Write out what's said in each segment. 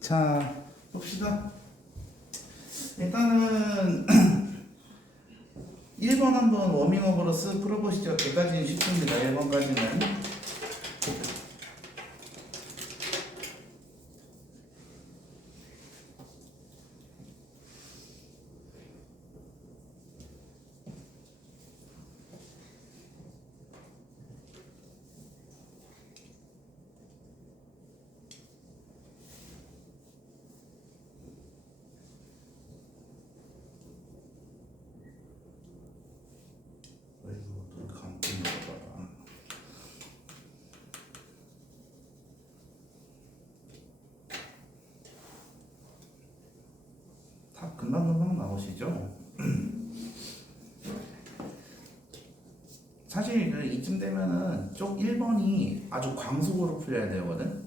자, 봅시다. 일단은 1번 한번 워밍업으로 쓱 풀어보시죠. 100까지는 쉽습니다. 1번까지는. 다 금방금방 나오시죠? 사실 그 이쯤 되면은 쪽 1번이 아주 광속으로 풀려야 되거든?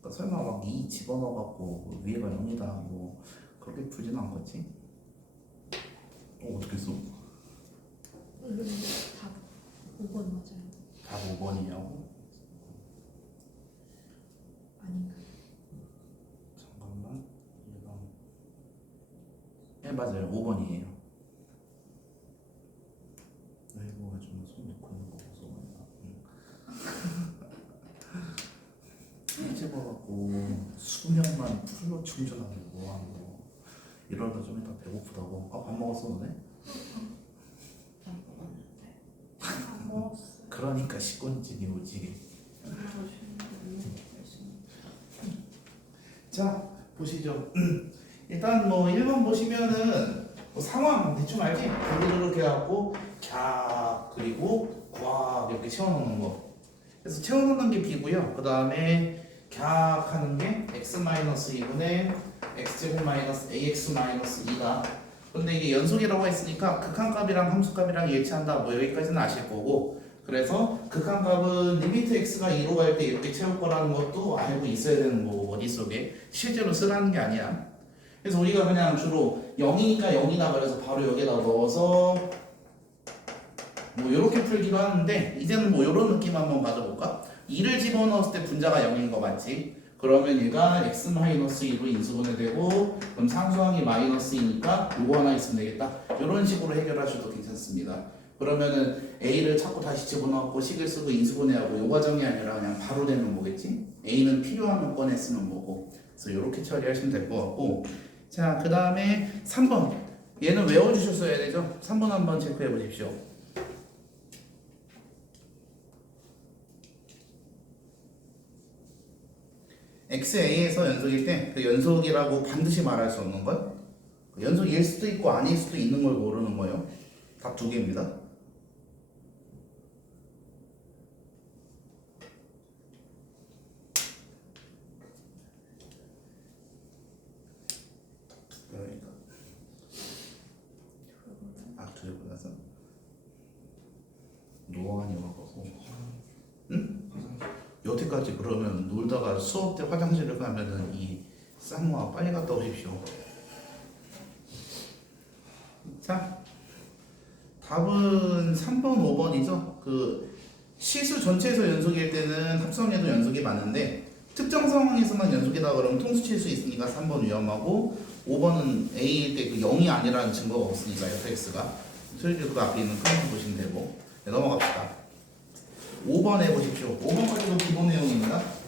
그러니까 설마 막 2 집어넣어갖고 위에가 0이다 뭐 그렇게 풀지는 않겠지? 어떻게 써? 답 5번 맞아요. 답 5번이냐고? 아닌가요? 잠깐만 1번 네 맞아요 5번이에요. 아이고 아줌마 손 놓고 있는 거 보소. 집어갖고 수명만 풀로 충전하고 뭐하고 이러다 좀 이따 배고프다고. 아 밥 먹었어 너네? 안 먹었는데. 안 먹었어요. 그러니까 식곤증이 오지. 자 보시죠. 일단 뭐 1번 보시면은 뭐 상황 대충 알지? 이렇게 해갖고 갸 그리고 과 이렇게 채워놓는 거. 그래서 채워놓는 게 B고요. 그 다음에 갸하는 게 x-2분의 x제곱 마이너스 ax 마이너스 2다. 근데 이게 연속이라고 했으니까 극한값이랑 함수값이랑 예치한다. 뭐 여기까지는 아실 거고. 그래서 극한값은 리미트 x가 2로 갈 때 이렇게 채울 거라는 것도 알고 있어야 되는 거고 머릿속에 실제로 쓰라는 게 아니야. 그래서 우리가 그냥 주로 0이니까 0이다 그래서 바로 여기다 넣어서 뭐 이렇게 풀기도 하는데 이제는 뭐 이런 느낌 한번 가져볼까? 2를 집어넣었을 때 분자가 0인 거 맞지? 그러면 얘가 x-2로 인수분해 되고 그럼 상수항이 마이너스이니까 요거 하나 있으면 되겠다. 이런 식으로 해결하셔도 괜찮습니다. 그러면은 a를 자꾸 다시 집어넣고 식을 쓰고 인수분해하고 요 과정이 아니라 그냥 바로 되는 거겠지? a는 필요하면 꺼내 쓰는 거고. 그래서 이렇게 처리하시면 될 것 같고. 자, 그 다음에 3번. 얘는 외워주셨어야 되죠? 3번 한번 체크해 보십시오. XA에서 연속일 때 그 연속이라고 반드시 말할 수 없는 것. 연속일 수도 있고 아닐 수도 있는 걸 모르는 거예요. 답 2개입니다. 그러니까 두개 골라서 노안이 와갖고 응? 여태까지 그러면 놀다가 수업 때 화장실을 가면은 이 쌍무아 빨리 갔다 오십시오. 자, 답은 3번, 5번이죠. 그 시수 전체에서 연속일 때는 합성해도 연속이 맞는데 특정 상황에서만 연속이다 그러면 통수칠 수 있으니까 3번 위험하고 5번은 A일 때 그 0이 아니라는 증거가 없으니까 fx가 실제로 그 앞에 있는 칸만 보시면 되고. 네, 넘어갑시다. 5번 해보십시오. 5번까지도 기본 내용입니다.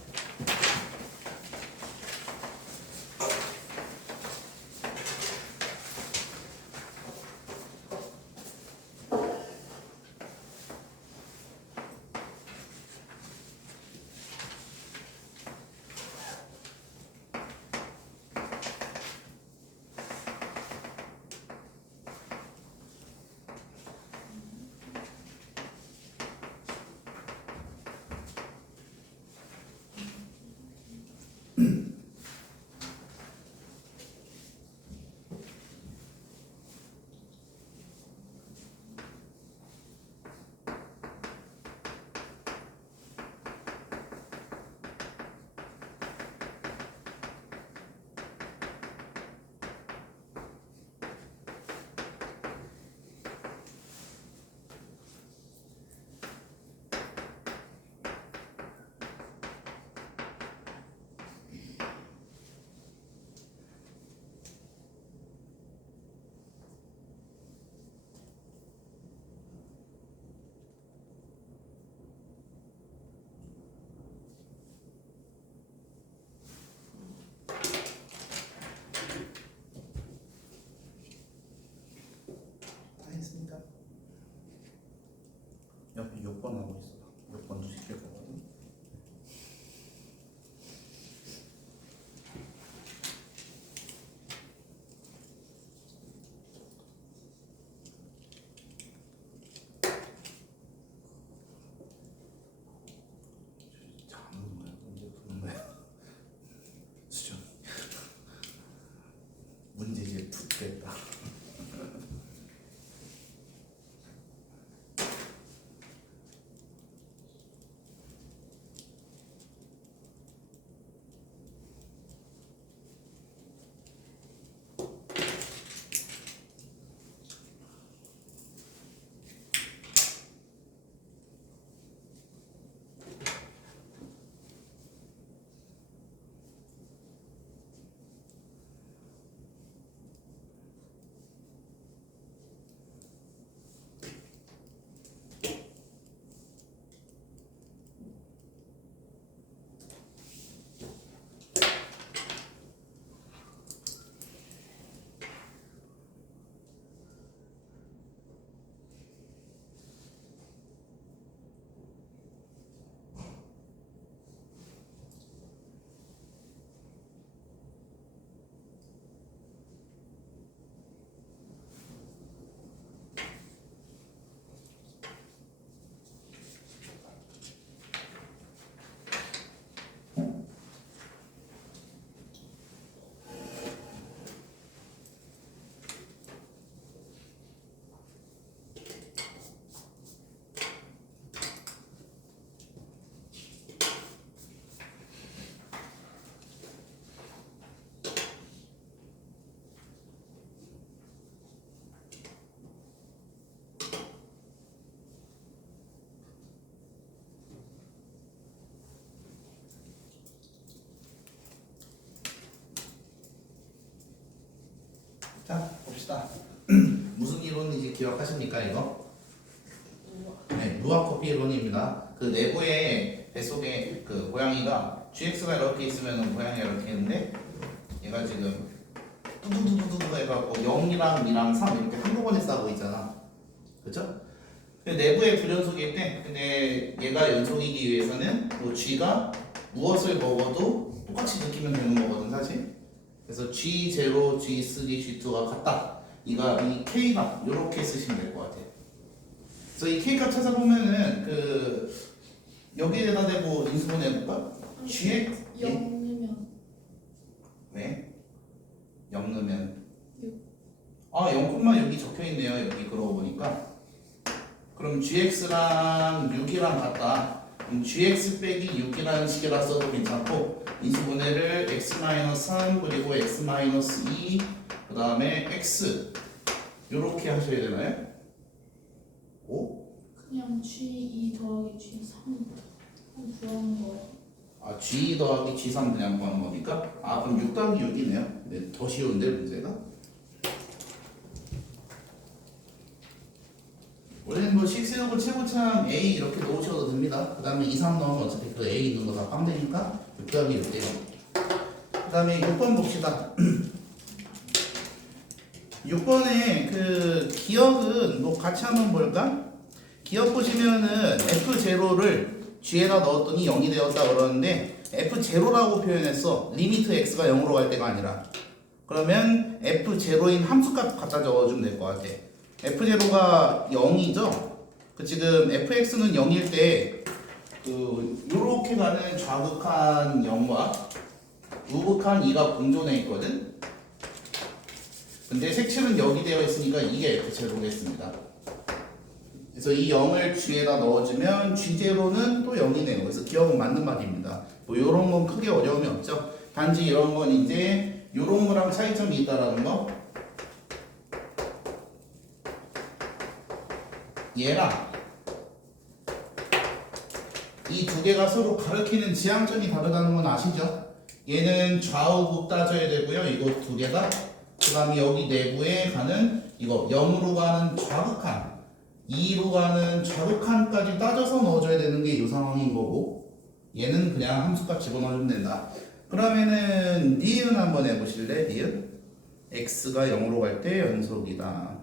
됐다. 자, 봅시다. 무슨 이론인지 기억하십니까, 이거? 네, 루아커피 이론입니다. 그 내부에 뱃속에 그 고양이가 GX가 이렇게 있으면 고양이가 이렇게 있는데 얘가 지금 뚜두두두두 해갖고 0이랑 2랑 3 이렇게 한꺼번에 싸고 있잖아. 그죠? 내부에 불연속일 때 근데 얘가 연속이기 위해서는 또 G가 무엇을 먹어도 똑같이 느끼면 되는 거거든, 사실. 그래서 G0, G3, G2가 같다. 이 K가 이렇게 쓰시면 될 것 같아. 그래서 이 K값 찾아보면은 그 여기에다 대고 인수분 해볼까? GX 0 넣으면 왜? 0 넣으면 6. 아 0,6이 적혀있네요. 여기 그러고 보니까 그럼 GX랑 6이랑 같다. 그럼 GX 빼기 6이라는 식이라 써도 괜찮고 인수분해를 X-3 그리고 X-2 그 다음에 X 요렇게 하셔야 되나요? 오? 그냥 G2 더하기 G3 구하는 거예요. 아 G 더하기 G3 그냥 구하는 겁니까? 아 그럼 6 더하기 6이네요. 네, 더 쉬운데 문제가? 원래는 뭐 식세우고 최고참 A 이렇게 놓으셔도 됩니다. 그 다음에 2, 3 넣으면 어차피 그 A 있는 거 다 빵 되니까 6 더하기 6이에요. 그 다음에 6번 봅시다. 6번에 그 기억은 뭐 같이 한번 볼까? 기억 보시면은 F0를 G에다 넣었더니 0이 되었다 그러는데 F0라고 표현했어. 리미트 X가 0으로 갈 때가 아니라. 그러면 F0인 함수값 갖다 적어주면 될 것 같아. F0가 0이죠? 그 지금 fx는 0일 때 그 요렇게 가는 좌극한 0과 우극한 2가 공존해 있거든? 근데 색칠은 여기 되어 있으니까 이게 F0겠습니다. 그래서 이 0을 G에다 넣어주면 G0는 또 0이네요. 그래서 기억은 맞는 말입니다. 뭐 요런 건 크게 어려움이 없죠. 단지 이런 건 이제 요런 거랑 차이점이 있다라는 거. 얘랑 이 두 개가 서로 가리키는 지향점이 다르다는 건 아시죠? 얘는 좌우극 따져야 되고요. 이거 두 개가 그 다음에 여기 내부에 가는 이거 0으로 가는 좌극한 2로 가는 좌극한까지 따져서 넣어줘야 되는 게 이 상황인 거고 얘는 그냥 함수값 집어넣으면 된다. 그러면은 니은 한번 해보실래? 니은 x가 0으로 갈 때 연속이다.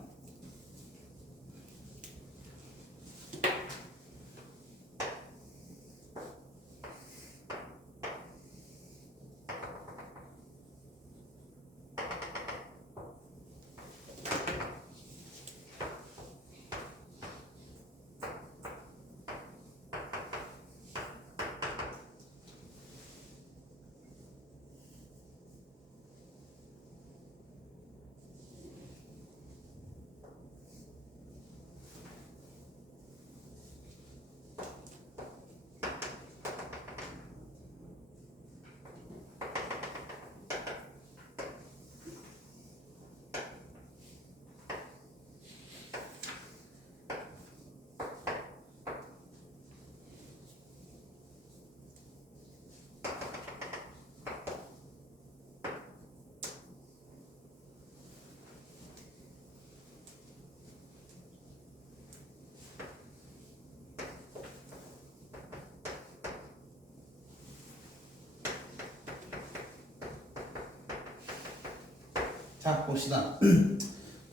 자 봅시다.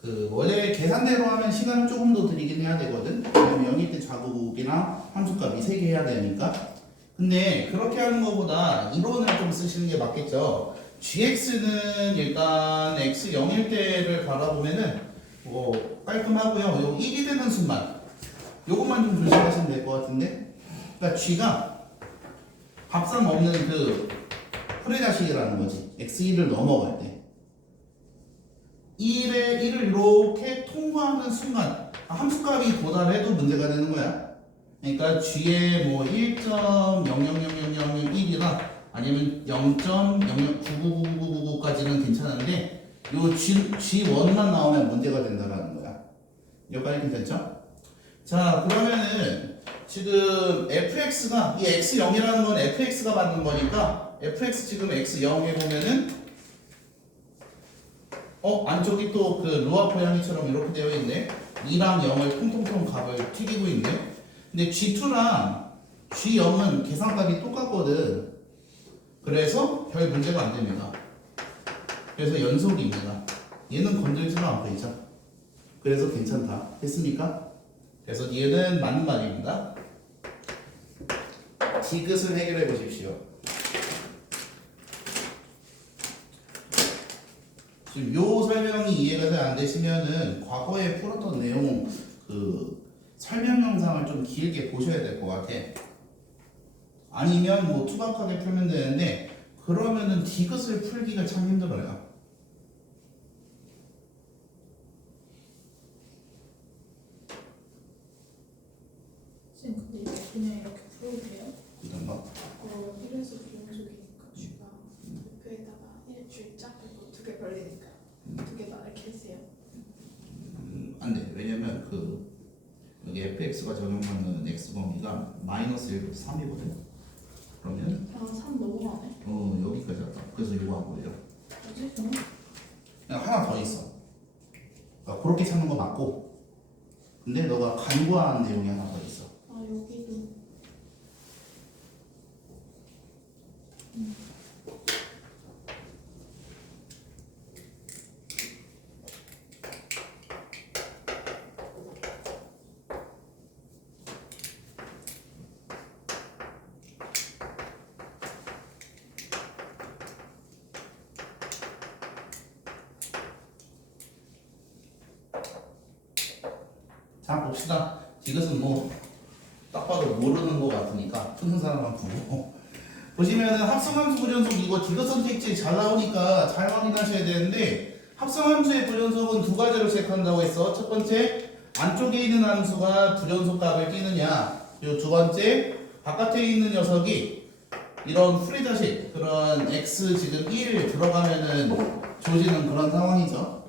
그 원래 계산대로 하면 시간을 조금 더 들이긴 해야 되거든. 왜냐면 영일 때 좌극이나 함수값이 3개 해야 되니까. 근데 그렇게 하는 것보다 이론을 좀 쓰시는 게 맞겠죠. gx는 일단 x 0일 때를 바라보면은 뭐 깔끔하고요. 요 1이 되는 순간 요것만 좀 조심하시면 될 것 같은데. 그러니까 g가 합산 없는 그 프레자식이라는 거지. x1을 넘어갈 때 1을 이렇게 통과하는 순간 함수값이 도달해도 문제가 되는 거야. 그러니까 g에 뭐 1.0000001이나 아니면 0.00999999까지는 괜찮은데 요 g1만 나오면 문제가 된다라는 거야. 여기까지 괜찮죠? 자 그러면은 지금 fx가 이 x0이라는 건 fx가 받는 거니까 fx 지금 x0 해보면은 안쪽이 또 그 루아 고양이처럼 이렇게 되어 있네. 2랑 0을 통통통 값을 튀기고 있네. 근데 G2랑 G0은 계산값이 똑같거든. 그래서 별 문제가 안 됩니다. 그래서 연속입니다. 얘는 건들지도 않고 있죠. 그래서 괜찮다. 됐습니까? 그래서 얘는 맞는 말입니다. 디귿을 해결해 보십시오. 지금 요 설명이 이해가 잘 안 되시면은 과거에 풀었던 내용 그 설명 영상을 좀 길게 보셔야 될 것 같아. 아니면 뭐 투박하게 풀면 되는데 그러면은 디귿을 풀기가 참 힘들어요. 쌤 근데 이거 그냥 이렇게 풀어도 돼요? 그런가? 1에서 부정적이니까 쥐가 옆에다가 1줄 짝 그리고 2개 벌리니까 2개 다 이렇게 했어요. 안 돼. 왜냐면 그 여기 fx가 적용하는 x 범위가 마이너스 1부터 3이거든. 그러면 3 넘어가네. 여기까지 왔다. 그래서 이거 한 거예요. 뭐지? 그냥 하나 더 있어. 그러니까 그렇게 찾는 거 맞고, 근데 너가 간과한 내용이 하나 더 있어. 여기도 자 봅시다. 이것은 뭐 딱 봐도 모르는 것 같으니까 푸는 사람만 보고 보시면은 합성함수 부전속 이거 디귿 선택지 잘 나오니까 잘 확인하셔야 되는데 합성함수의 부전속은 두 가지로 체크한다고 했어. 첫 번째 안쪽에 있는 함수가 부전속 값을 띄느냐. 그리고 두 번째 바깥에 있는 녀석이 이런 프리자식 그런 x 지금 1 들어가면은 조지는 그런 상황이죠.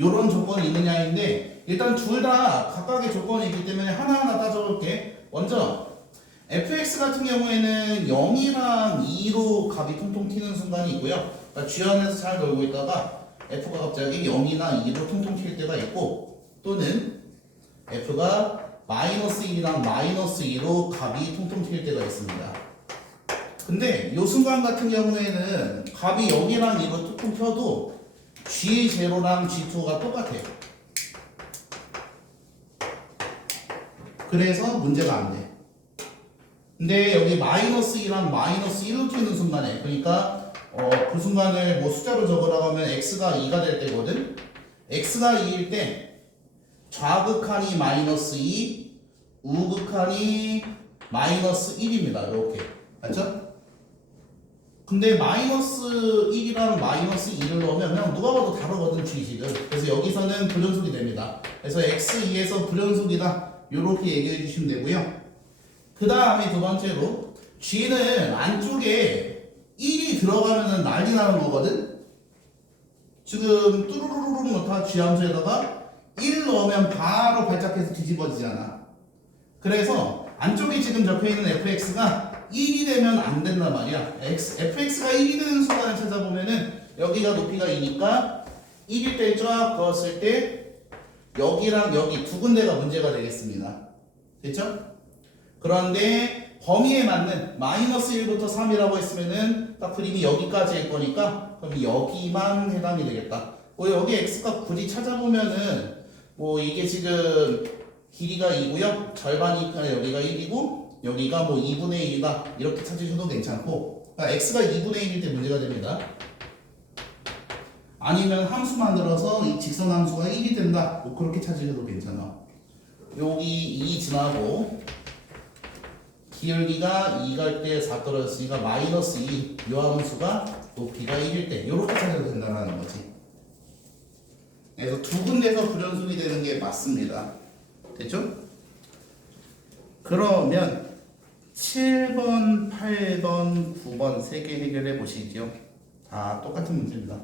요런 조건이 있느냐인데 일단 둘 다 각각의 조건이 있기 때문에 하나하나 따져볼게. 먼저 fx 같은 경우에는 0이랑 2로 값이 통통 튀는 순간이 있고요. 그러니까 G 안에서 잘 놀고 있다가 f가 갑자기 0이나 2로 통통 튈 때가 있고 또는 f가 마이너스 1이랑 마이너스 2로 값이 통통 튈 때가 있습니다. 근데 이 순간 같은 경우에는 값이 0이랑 2로 툭툭 펴도 G0랑 G2가 똑같아요. 그래서 문제가 안 돼. 근데 여기 마이너스 2랑 마이너스 1로 튀는 순간에 그러니까 그 순간을 뭐 숫자로 적으라고 하면 x가 2가 될 때거든. x가 2일 때 좌극한이 마이너스 2, 우극한이 마이너스 1입니다. 이렇게 맞죠? 근데 마이너스 1이랑 마이너스 2를 넣으면 그냥 누가 봐도 다르거든 주식을. 그래서 여기서는 불연속이 됩니다. 그래서 x2에서 불연속이다. 이렇게 얘기해 주시면 되고요. 그 다음에 두 번째로 g는 안쪽에 1이 들어가면 난리 나는 거거든. 지금 뚜루루루루 넣다 g 함수에다가 1 넣으면 바로 발작해서 뒤집어지잖아. 그래서 안쪽에 지금 적혀있는 fx가 1이 되면 안 된단 말이야. fx가 1이 되는 순간을 찾아보면은 여기가 높이가 2니까 1일 때 쫙 그었을 때 여기랑 여기 두 군데가 문제가 되겠습니다. 됐죠? 그런데 범위에 맞는 마이너스 1부터 3이라고 했으면은 딱 그림이 여기까지일 거니까 그럼 여기만 해당이 되겠다. 여기 x값 굳이 찾아보면은 뭐 이게 지금 길이가 2고요. 절반이니까 여기가 1이고 여기가 뭐 2분의 1이다. 이렇게 찾으셔도 괜찮고 그러니까 x가 2분의 1일 때 문제가 됩니다. 아니면 함수 만들어서 이 직선 함수가 1이 된다. 뭐 그렇게 찾으셔도 괜찮아. 여기 2 지나고 기울기가 2 갈 때 4 떨어졌으니까 마이너스 2 요함수가 높이가 1일 때 이렇게 찾아도 된다는 거지. 그래서 두 군데서 불연속이 되는 게 맞습니다. 됐죠? 그러면 7번, 8번, 9번 세 개 해결해 보시죠. 다 똑같은 문제입니다.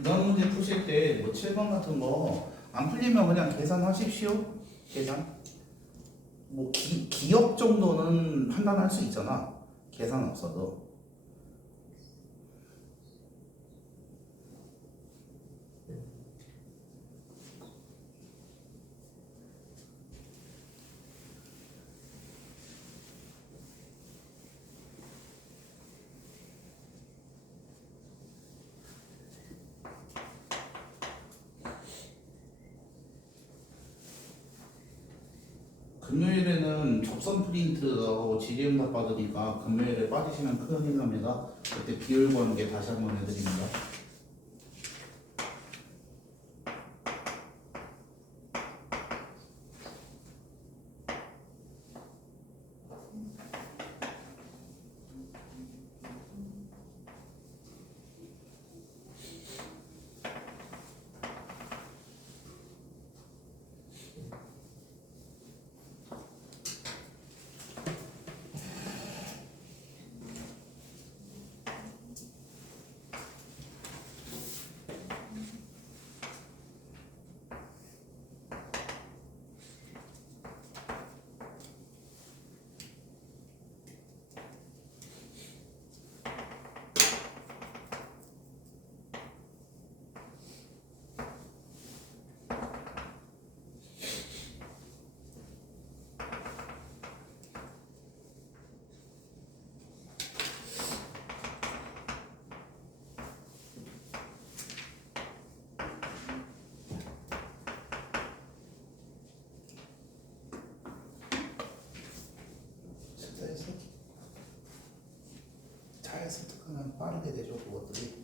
이런 문제 푸실 때 뭐 7번 같은 거 안 풀리면 그냥 계산하십시오. 계산. 뭐 기억 정도는 판단할 수 있잖아. 계산 없어도. 금요일에는 접선 프린트하고 질의응답 받으니까 금요일에 빠지시면 큰일 납니다. 그때 비율 관계 다시 한번 해드립니다. 잘 습득하면 빠르게 되죠 그것들이.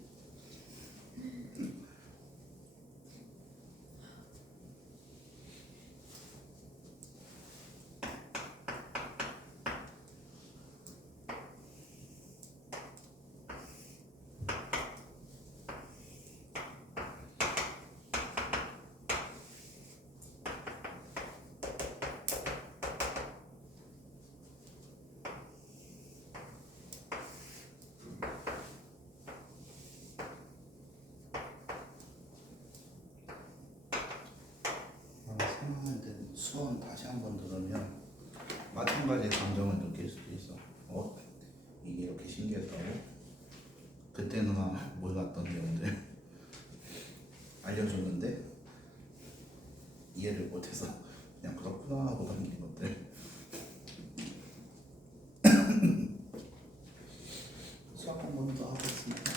수원 다시 한번 들으면 마찬가지의 감정을 느낄 수도 있어. 이게 이렇게 신기했다고? 그때는 몰랐던 내용들 알려줬는데 이해를 못해서 그냥 그렇구나 하고 넘긴 것들. 수학 한 번 더 하겠습니다.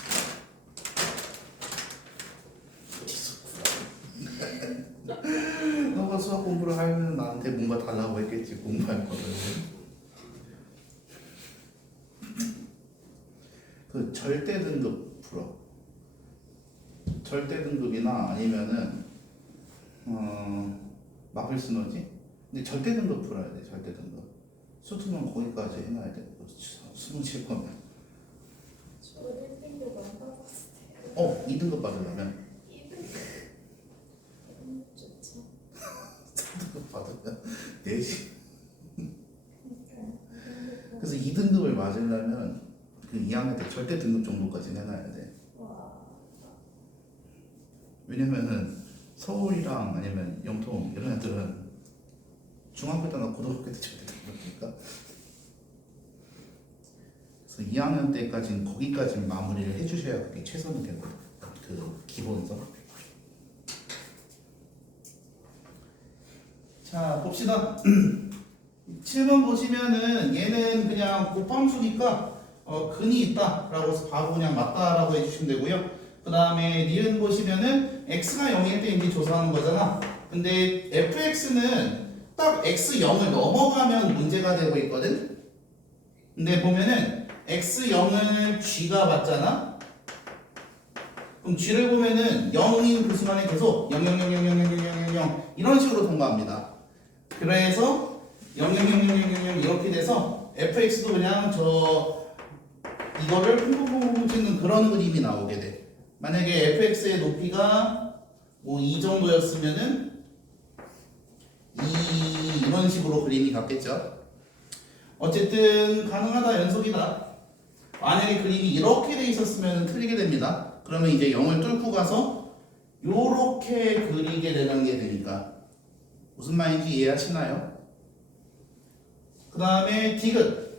너가 수학 공부를 하면 나한테 뭔가 달라고 했겠지. 공부할 거를. 그 절대 등급 풀어. 절대 등급이나 아니면은 마블스너지? 근데 절대 등급 풀어야 돼. 절대 등급. 수투는 거기까지 해놔야 돼. 수능 칠 거면. 저 1등급 안 받았어요. 2등급 받으려면 2등급 좋죠. 3등급 받으면 4시. 그래서 2등급을 맞으려면 그 2학년 때 절대 등급 정도까지 해놔야 돼. 왜냐면은 서울이랑 아니면 영통 이런 애들은 중학교 때나 고등학교 때 절대 등급이니까. 그래서 2학년 때까지는 거기까지 마무리를 해주셔야 그게 최선이 되거든. 그 기본서. 자 봅시다. 7번 보시면은 얘는 그냥 곱함수니까 근이 있다라고 해서 바로 그냥 맞다라고 해주시면 되고요. 그 다음에 니은 보시면은 x가 0일 때 이제 조사하는 거잖아. 근데 fx는 딱 x0을 넘어가면 문제가 되고 있거든. 근데 보면은 x0을 g가 맞잖아. 그럼 g를 보면은 0인 그 순간에 계속 0, 0, 0, 0, 0, 0, 0, 0, 0 이런 식으로 통과합니다. 그래서 0, 0, 0, 0, 0, 0, 0 이렇게 돼서 fx도 그냥 이거를 퐁퐁퐁퐁 찍는 그런 그림이 나오게 돼. 만약에 fx의 높이가 뭐 이 정도였으면은 이런 식으로 그림이 갔겠죠. 어쨌든 가능하다, 연속이다. 만약에 그림이 이렇게 돼 있었으면 틀리게 됩니다. 그러면 이제 0을 뚫고 가서 요렇게 그리게 되는 게 되니까 무슨 말인지 이해하시나요? 그 다음에 디귿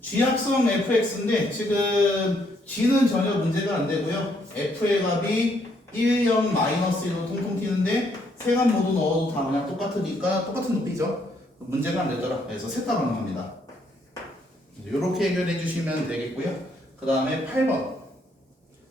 G합성 fx인데 지금 G는 전혀 문제가 안 되고요. f의 값이 1, 0, 마이너스 1로 통통 튀는데 세 값 모두 넣어도 다 그냥 똑같으니까 똑같은 높이죠. 문제가 안 되더라. 그래서 셋 다 가능합니다. 이렇게 해결해 주시면 되겠고요. 그 다음에 8번.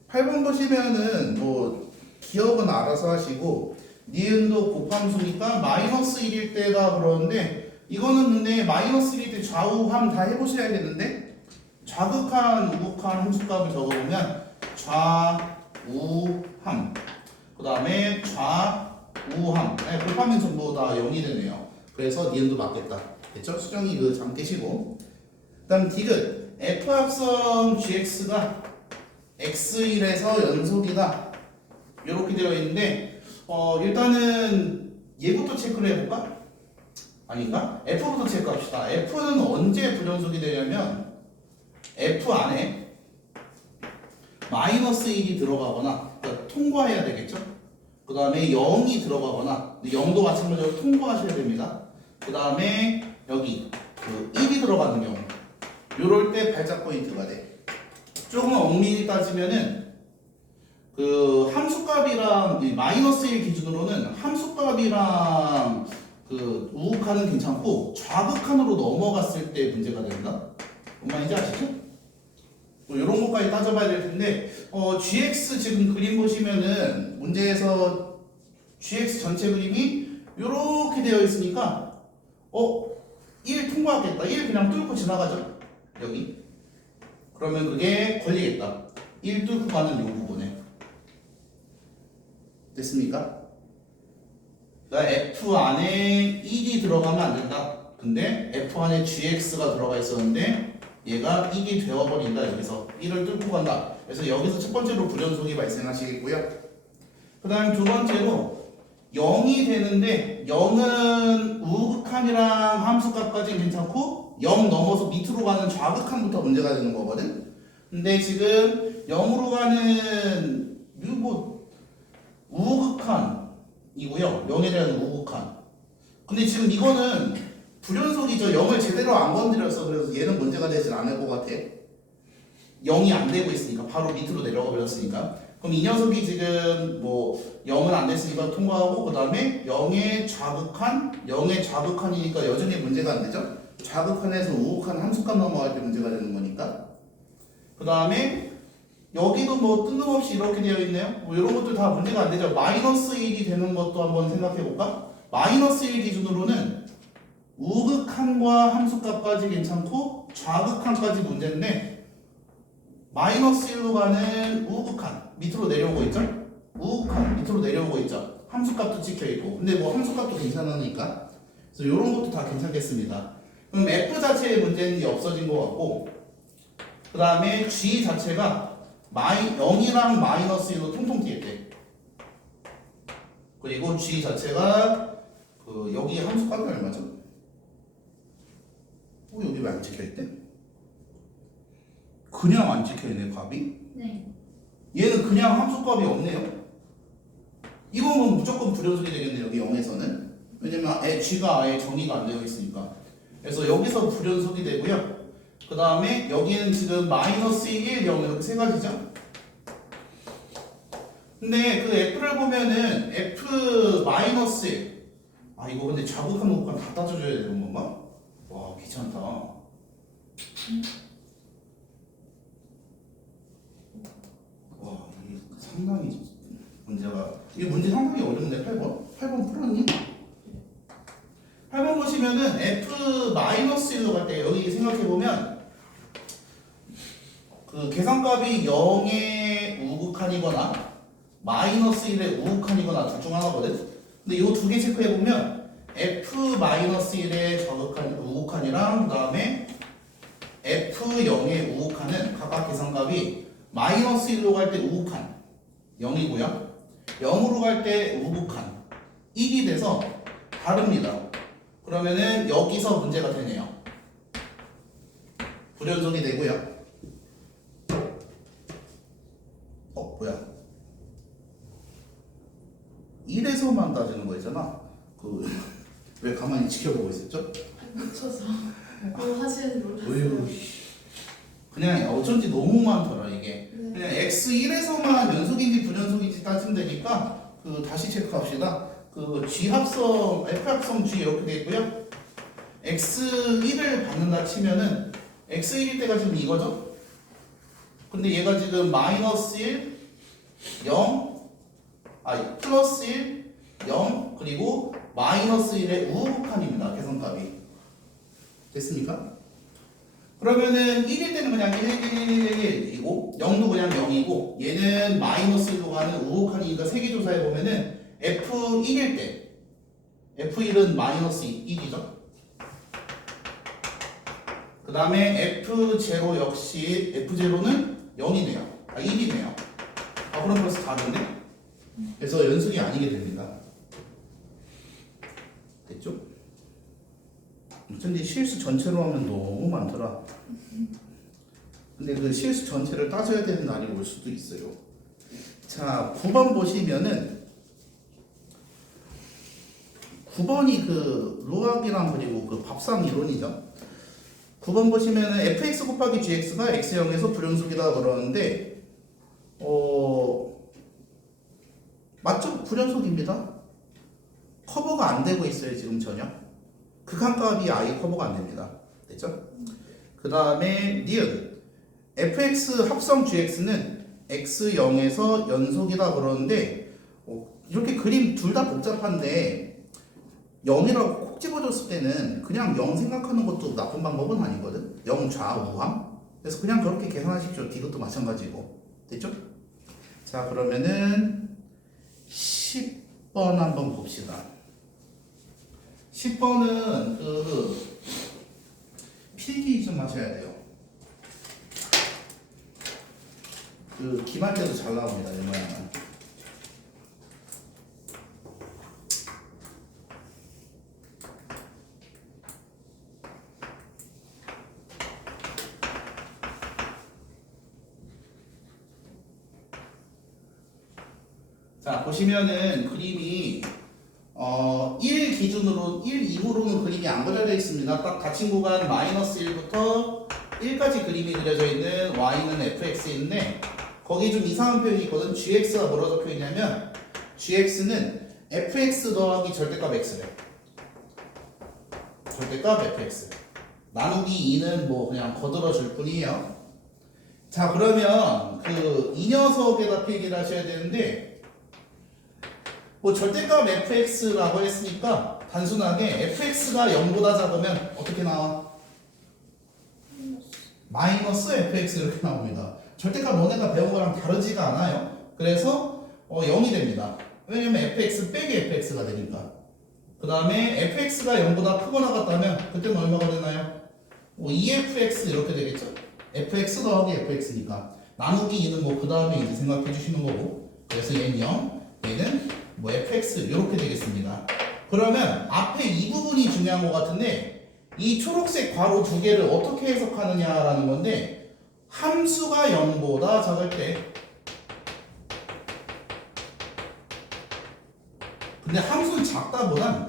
8번 보시면은 뭐 기억은 알아서 하시고 니은도 곱함수니까 마이너스 1일 때가 그러는데 이거는 근데 마이너스 1일 때 좌우함 다 해보셔야 되는데 좌극한 우극한 함수값을 적어보면 좌우함 그 다음에 좌우함 곱하면 전부 다 0이 되네요. 그래서 니은도 맞겠다. 됐죠? 수정이 그 장 떼시고 그 다음 디귿 F합성 GX가 X1에서 연속이다 이렇게 되어 있는데 일단은 얘부터 체크를 해볼까? 아닌가? F부터 체크합시다. F는 언제 불연속이 되냐면 F 안에 마이너스 1이 들어가거나 그러니까 통과해야 되겠죠? 그 다음에 0이 들어가거나 0도 마찬가지로 통과하셔야 됩니다. 그 다음에 여기 그 1이 들어가는 경우 요럴 때 발작 포인트가 돼. 조금 엄밀히 따지면은 그 함수값이랑 마이너스 1 기준으로는 함수값이랑 그 우극한은 괜찮고 좌극한으로 넘어갔을 때 문제가 된다. 뭔 말인지 아시죠? 뭐 이런 것까지 따져봐야 될 텐데 GX 지금 그림 보시면은 문제에서 GX 전체 그림이 이렇게 되어 있으니까 1 통과하겠다. 1 그냥 뚫고 지나가죠. 여기. 그러면 그게 걸리겠다. 1 뚫고 가는 이 부분에. 됐습니까? 그러니까 F 안에 1이 들어가면 안 된다. 근데 F 안에 GX가 들어가 있었는데 얘가 1이 되어버린다. 여기서 1을 뚫고 간다. 그래서 여기서 첫 번째로 불연속이 발생하시겠고요. 그 다음 두 번째로 0이 되는데 0은 우극한이랑 함수값까지 괜찮고 0 넘어서 밑으로 가는 좌극한부터 문제가 되는 거거든. 근데 지금 0으로 가는 뭐 우극한이고요. 0에 대한 우극한. 근데 지금 이거는 불연속이죠. 0을 제대로 안 건드려서 그래서 얘는 문제가 되진 않을 것 같아. 0이 안 되고 있으니까 바로 밑으로 내려가 버렸으니까. 그럼 이 녀석이 지금 뭐 0은 안 됐으니까 통과하고 그 다음에 0의 좌극한이니까 여전히 문제가 안 되죠. 좌극한에서 우극한 함수값 넘어갈 때 문제가 되는 거니까. 그 다음에 여기도 뭐 뜬금없이 이렇게 되어 있네요. 뭐 이런 것들 다 문제가 안 되죠. 마이너스 1이 되는 것도 한번 생각해 볼까? 마이너스 1 기준으로는 우극한과 함수값까지 괜찮고 좌극한까지 문제인데 마이너스 1로 가는 우극한 밑으로 내려오고 있죠? 우극한 밑으로 내려오고 있죠? 함수값도 찍혀있고 근데 뭐 함수값도 괜찮으니까 그래서 이런 것도 다 괜찮겠습니다. 그럼 F 자체의 문제는 없어진 것 같고 그 다음에 G 자체가 0이랑 마이너스 1로 통통 튀었대. 그리고 G 자체가 그 여기 함수값이 얼마죠? 여기 왜 안 찍혀있대? 그냥 안 찍혀있네 값이? 네. 얘는 그냥 함수값이 없네요. 이거는 무조건 불연속이 되겠네요. 여기 0에서는. 왜냐면 G가 아예 정의가 안 되어 있으니까. 그래서 여기서 불연속이 되고요. 그 다음에 여기는 지금 마이너스 1, 0 이렇게 세 가지죠. 근데 그 F를 보면은 F 마이너스 1. 이거 근데 좌극한 우극한 다 따져줘야 되는 건가? 와 귀찮다. 와 이게 상당히 문제가 이 문제 상당히 어렵네. 8번 풀었니? 8번 보시면은 F 마이너스 1로 갈 때 여기 생각해보면 그 계산값이 0의 우극한이거나 마이너스 1의 우극한이거나 둘 중 하나거든. 근데 이 두 개 체크해보면 F-1의 우극한이랑 그 다음에 F0의 우극한은 각각 계산값이 마이너스 1로 갈 때 우극한 0이고요 0으로 갈 때 우극한 1이 돼서 다릅니다. 그러면은 여기서 문제가 되네요. 불연속이 되고요. 뭐야 1에서만 따지는 거잖아. 왜 가만히 지켜보고 있었죠? 묻혀서 뭐 하시는지 몰랐어요. 어휴, 그냥 어쩐지 너무 많더라 이게. 네. 그냥 x1에서만 연속인지 불연속인지 따지면 되니까 다시 체크합시다. g 합성, f 합성 g 이렇게 돼 있고요. x1을 받는다 치면은 x1일 때가 지금 이거죠? 근데 얘가 지금 마이너스 1, 0, 플러스 1, 0 그리고 마이너스 1의 우극한입니다. 계산값이 됐습니까? 그러면은 1일 때는 그냥 1이고 0도 그냥 0이고 얘는 마이너스 1로 가는 우극한이니까 세계조사에 보면은 F1일 때 F1은 마이너스 1이죠. 그 다음에 F0 역시 F0는 0이네요. 1이네요. 그럼 벌써 다른데? 그래서 연속이 아니게 됩니다. 됐죠? 어쩐지 실수 전체로 하면 너무 많더라. 근데 그 실수 전체를 따져야 되는 날이 올 수도 있어요. 자, 9번 보시면은 9번이 루악이랑 그리고 밥상 이론이죠. 9번 보시면은 fx 곱하기 gx가 x0에서 불연속이다 그러는데 맞죠? 불연속입니다. 커버가 안 되고 있어요 지금 전혀. 극한값이 아예 커버가 안 됩니다. 됐죠? 그 다음에 니은 fx 합성 gx는 x0에서 연속이다 그러는데 이렇게 그림 둘 다 복잡한데 0이라고 콕 집어줬을 때는 그냥 0 생각하는 것도 나쁜 방법은 아니거든. 0 좌우함. 그래서 그냥 그렇게 계산하십시오. 이것도 마찬가지고. 됐죠? 자 그러면은 10번 한번 봅시다. 10번은 필기 좀 하셔야 돼요. 기말 때도 잘 나옵니다. 이 모양은. 자 보시면은 그림이 1 기준으로 1 이후로는 그림이 안 그려져 있습니다. 딱 닫힌 구간 마이너스 1부터 1까지 그림이 그려져 있는 y는 fx인데 거기 좀 이상한 표현이 있거든. gx가 뭐라 적혀 있냐면 gx는 fx 더하기 절대값 x래. 절대값 fx 나누기 2는 뭐 그냥 거들어 줄 뿐이에요. 자, 그러면 그 이 녀석에다 필기를 하셔야 되는데 뭐 절대값 fx라고 했으니까 단순하게 fx가 0보다 작으면 어떻게 나와? 마이너스 fx 이렇게 나옵니다. 절대값 너네가 배운 거랑 다르지가 않아요. 그래서 0이 됩니다. 왜냐면 fx 빼기 fx가 되니까. 그 다음에 fx가 0보다 크거나 같다면 그때는 얼마가 되나요? 2fx 이렇게 되겠죠? fx 더하기 fx니까 나누기 2는 뭐 그 다음에 이제 생각해 주시는 거고 그래서 얘는 0, 얘는 뭐 fx 이렇게 되겠습니다. 그러면 앞에 이 부분이 중요한 것 같은데 이 초록색 괄호 두 개를 어떻게 해석하느냐라는 건데 함수가 0보다 작을 때 근데 함수는 작다보단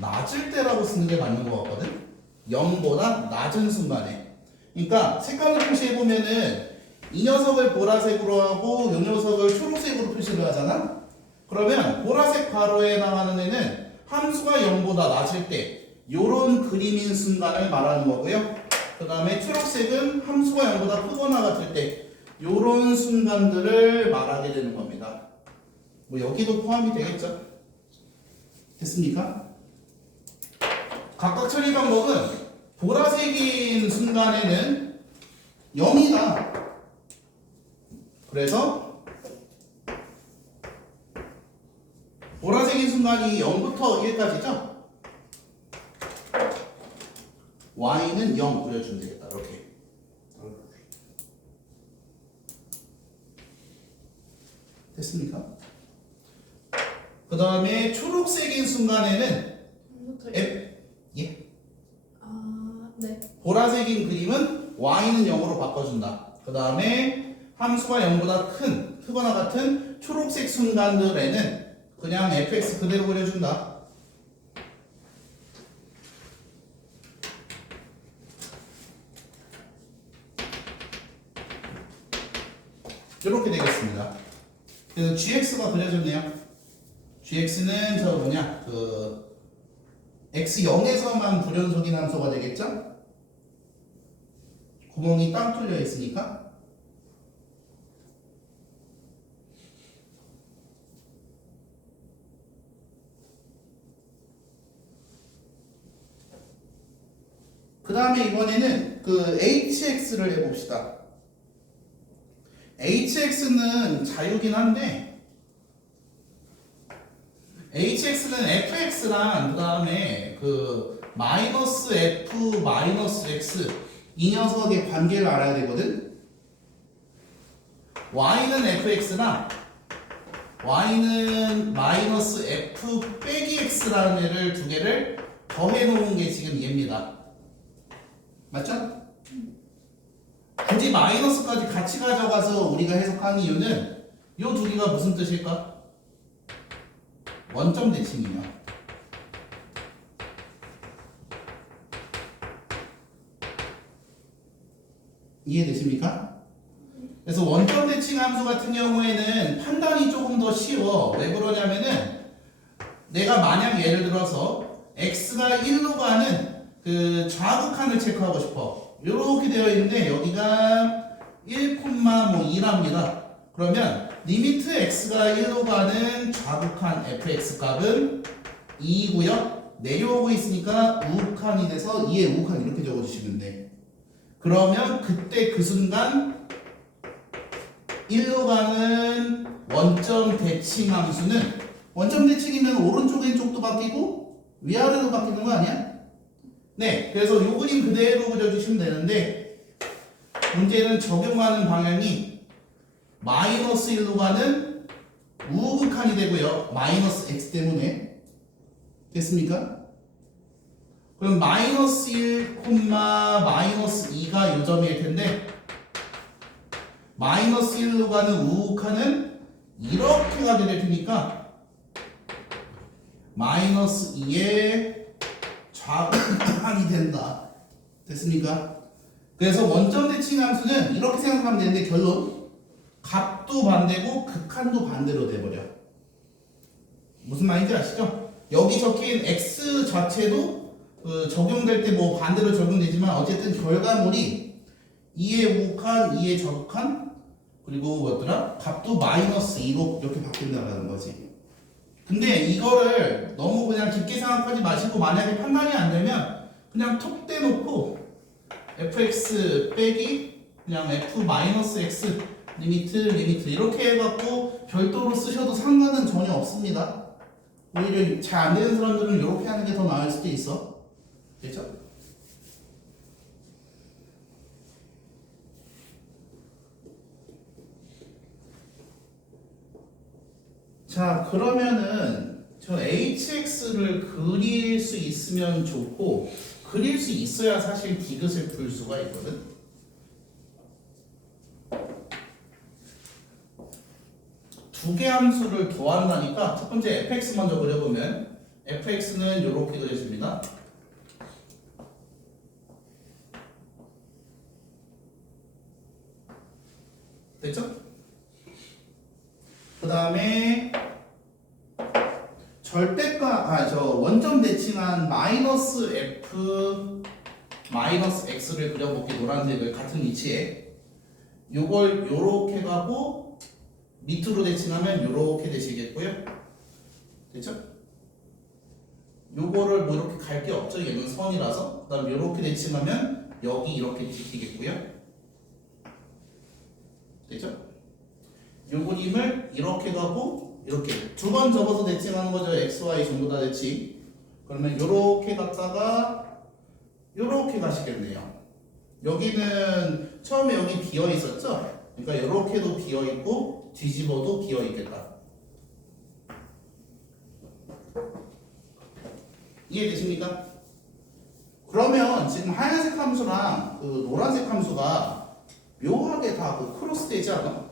낮을 때라고 쓰는 게 맞는 것 같거든. 0보다 낮은 순간에. 그러니까 색깔을 표시해보면은 이 녀석을 보라색으로 하고 이 녀석을 초록색으로 표시를 하잖아. 그러면 보라색 괄호에 나가는 애는 함수가 0보다 낮을 때 요런 그림인 순간을 말하는 거고요. 그 다음에 초록색은 함수가 0보다 크거나 같을 때 요런 순간들을 말하게 되는 겁니다. 뭐 여기도 포함이 되겠죠? 됐습니까? 각각 처리 방법은 보라색인 순간에는 0이다. 그래서 보라색인 순간이 0부터 1까지죠? y는 0 그려주면 되겠다. 이렇게. 됐습니까? 그 다음에 초록색인 순간에는 예? 네. 보라색인 그림은 y는 0으로 바꿔준다. 그 다음에 함수가 0보다 크거나 같은 초록색 순간들에는 그냥 fx 그대로 그려준다. 이렇게 되겠습니다. 그래서 gx가 그려졌네요. gx는 저 뭐냐 그 x0에서만 불연속인 함수가 되겠죠? 구멍이 땅 뚫려 있으니까. 그 다음에 이번에는 그 hx를 해봅시다. hx는 자유긴 한데 hx는 fx랑 그 다음에 그 마이너스 f 마이너스 x 이 녀석의 관계를 알아야 되거든. y는 fx랑 y는 마이너스 f 빼기 x라는 애를 두 개를 더해 놓은 게 지금 얘입니다. 맞죠? 굳이 마이너스까지 같이 가져가서 우리가 해석하는 이유는 이 두 개가 무슨 뜻일까? 원점 대칭이요. 이해되십니까? 그래서 원점 대칭 함수 같은 경우에는 판단이 조금 더 쉬워. 왜 그러냐면은 내가 만약 예를 들어서 x가 1로 가는 그 좌극한을 체크하고 싶어. 이렇게 되어 있는데 여기가 1,2랍니다. 그러면 리미트 x가 1로 가는 좌극한 fx 값은 2고요. 내려오고 있으니까 우극한이 돼서 2의 우극한 이렇게 적어주시면 돼. 그러면 그때 그 순간 1로 가는 원점 대칭 함수는 원점 대칭이면 오른쪽의 쪽도 바뀌고 위아래로 바뀌는 거 아니야? 네, 그래서 요 그림 그대로 그려주시면 되는데 문제는 적용하는 방향이 마이너스 1로 가는 우극한이 되고요. 마이너스 x 때문에. 됐습니까? 그럼 마이너스 1, 마이너스 2가 요점일 텐데 마이너스 1로 가는 우극한은 이렇게 가게 될 테니까 마이너스 2의 좌변이 된다. 됐습니까? 그래서 원점 대칭 함수는 이렇게 생각하면 되는데 결론 값도 반대고 극한도 반대로 돼버려. 무슨 말인지 아시죠? 여기 적힌 x 자체도 적용될 때 뭐 반대로 적용되지만 어쨌든 결과물이 2의 우극한, 2의 좌극한 그리고 뭐더라? 값도 마이너스 2로 이렇게 바뀐다는 거지. 근데 이거를 너무 그냥 깊게 생각하지 마시고 만약에 판단이 안 되면 그냥 톡 떼놓고 fx 빼기 그냥 f 마이너스 x 리미트 이렇게 해갖고 별도로 쓰셔도 상관은 전혀 없습니다. 오히려 잘 안 되는 사람들은 이렇게 하는 게 더 나을 수도 있어. 됐죠? 자, 그러면은 저 hx를 그릴 수 있으면 좋고 그릴 수 있어야 사실 디귿을 풀 수가 있거든. 두 개 함수를 더한다니까 첫 번째 fx 먼저 그려보면 fx는 이렇게 그려집니다. 됐죠? 그 다음에 절대가 원점 대칭한 마이너스 f 마이너스 x를 그려볼게. 노란색을 같은 위치에 요걸 요렇게 가고 밑으로 대칭하면 요렇게 되시겠고요. 됐죠? 요거를 뭐 이렇게 갈 게 없죠. 얘는 선이라서. 그 다음 요렇게 대칭하면 여기 이렇게 지키겠고요. 됐죠? 요 그림을 이렇게 가고 이렇게 두 번 접어서 대칭하는 거죠. x, y 전부 다 대칭. 그러면 요렇게 갔다가 요렇게 가시겠네요. 여기는 처음에 여기 비어 있었죠? 그러니까 요렇게도 비어 있고 뒤집어도 비어 있겠다. 이해되십니까? 그러면 지금 하얀색 함수랑 그 노란색 함수가 묘하게 다 그 크로스 되지 않아?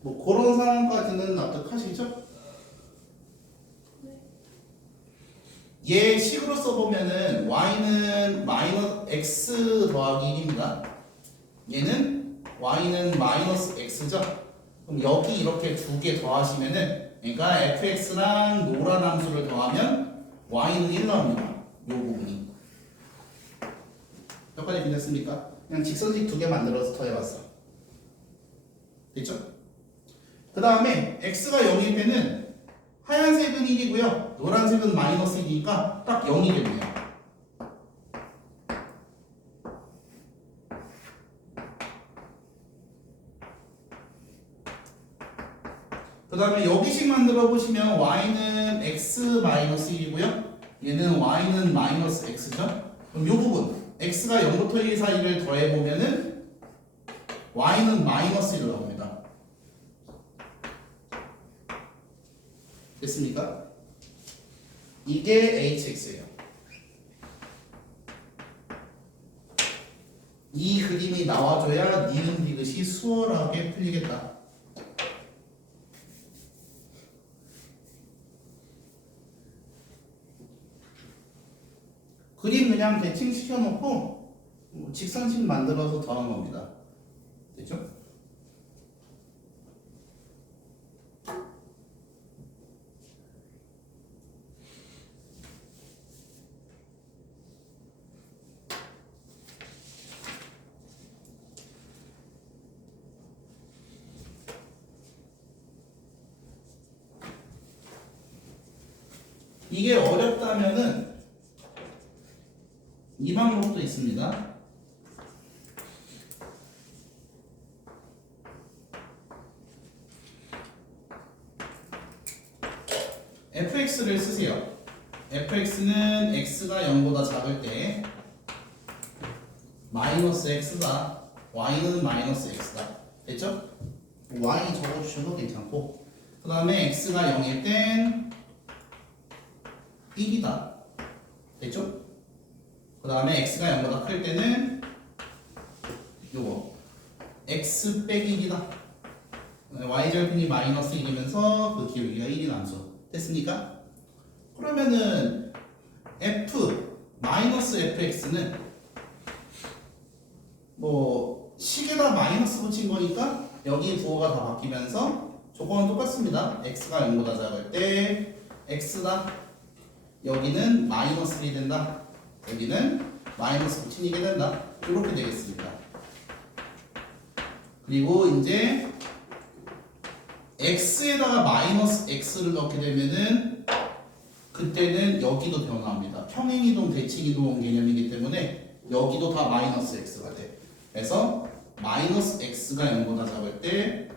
뭐 그런 상황까지는 납득하시죠? 얘 식으로 써보면은 y는 마이너스 x 더하기 1입니다. 얘는 y는 마이너스 x죠. 그럼 여기 이렇게 두 개 더하시면은 그러니까 fx랑 노란 함수를 더하면 y는 1 나옵니다. 요 부분이. 여기까지 이해됐습니까? 그냥 직선식 두 개 만들어서 더해봤어. 됐죠? 그 다음에 x가 0일 때는 하얀색은 1이고요. 노란색은 마이너스 1이니까 딱 0이겠네요. 그 다음에 여기식 만들어 보시면 y는 x 마이너스 1이고요. 얘는 y는 마이너스 x죠. 그럼 이 부분 x가 0부터 1 사이를 더해보면은 y는 마이너스 1 나옵니다. 됐습니까? 이게 hx예요. 이 그림이 나와줘야 니은 디귿이 수월하게 풀리겠다. 그림 그냥 대칭 시켜놓고 직선식 만들어서 더한 겁니다. 됐죠? 이게 어렵다면은 이 방법도 있습니다. fx를 쓰세요. fx는 x가 0보다 작을 때 마이너스 x다. y는 마이너스 x다. 됐죠? y 적어주셔도 괜찮고 그 다음에 x가 0일 땐 1이다. 됐죠? 그 다음에 x가 0보다 클 때는 요거 x 빼기 1이다. y절편이 마이너스 1이면서 그 기울기가 1인 함수. 됐습니까? 그러면은 f 마이너스 fx는 뭐 식에다 마이너스 붙인 거니까 여기 부호가 다 바뀌면서 조건은 똑같습니다. x가 0보다 작을 때 x다. 여기는 마이너스 1이 된다. 여기는 마이너스 9이 된다. 이렇게 되겠습니다. 그리고 이제 x에다가 마이너스 x를 넣게 되면은 그때는 여기도 변화합니다. 평행이동, 대칭이동 개념이기 때문에 여기도 다 마이너스 x가 돼. 그래서 마이너스 x가 0보다 작을 때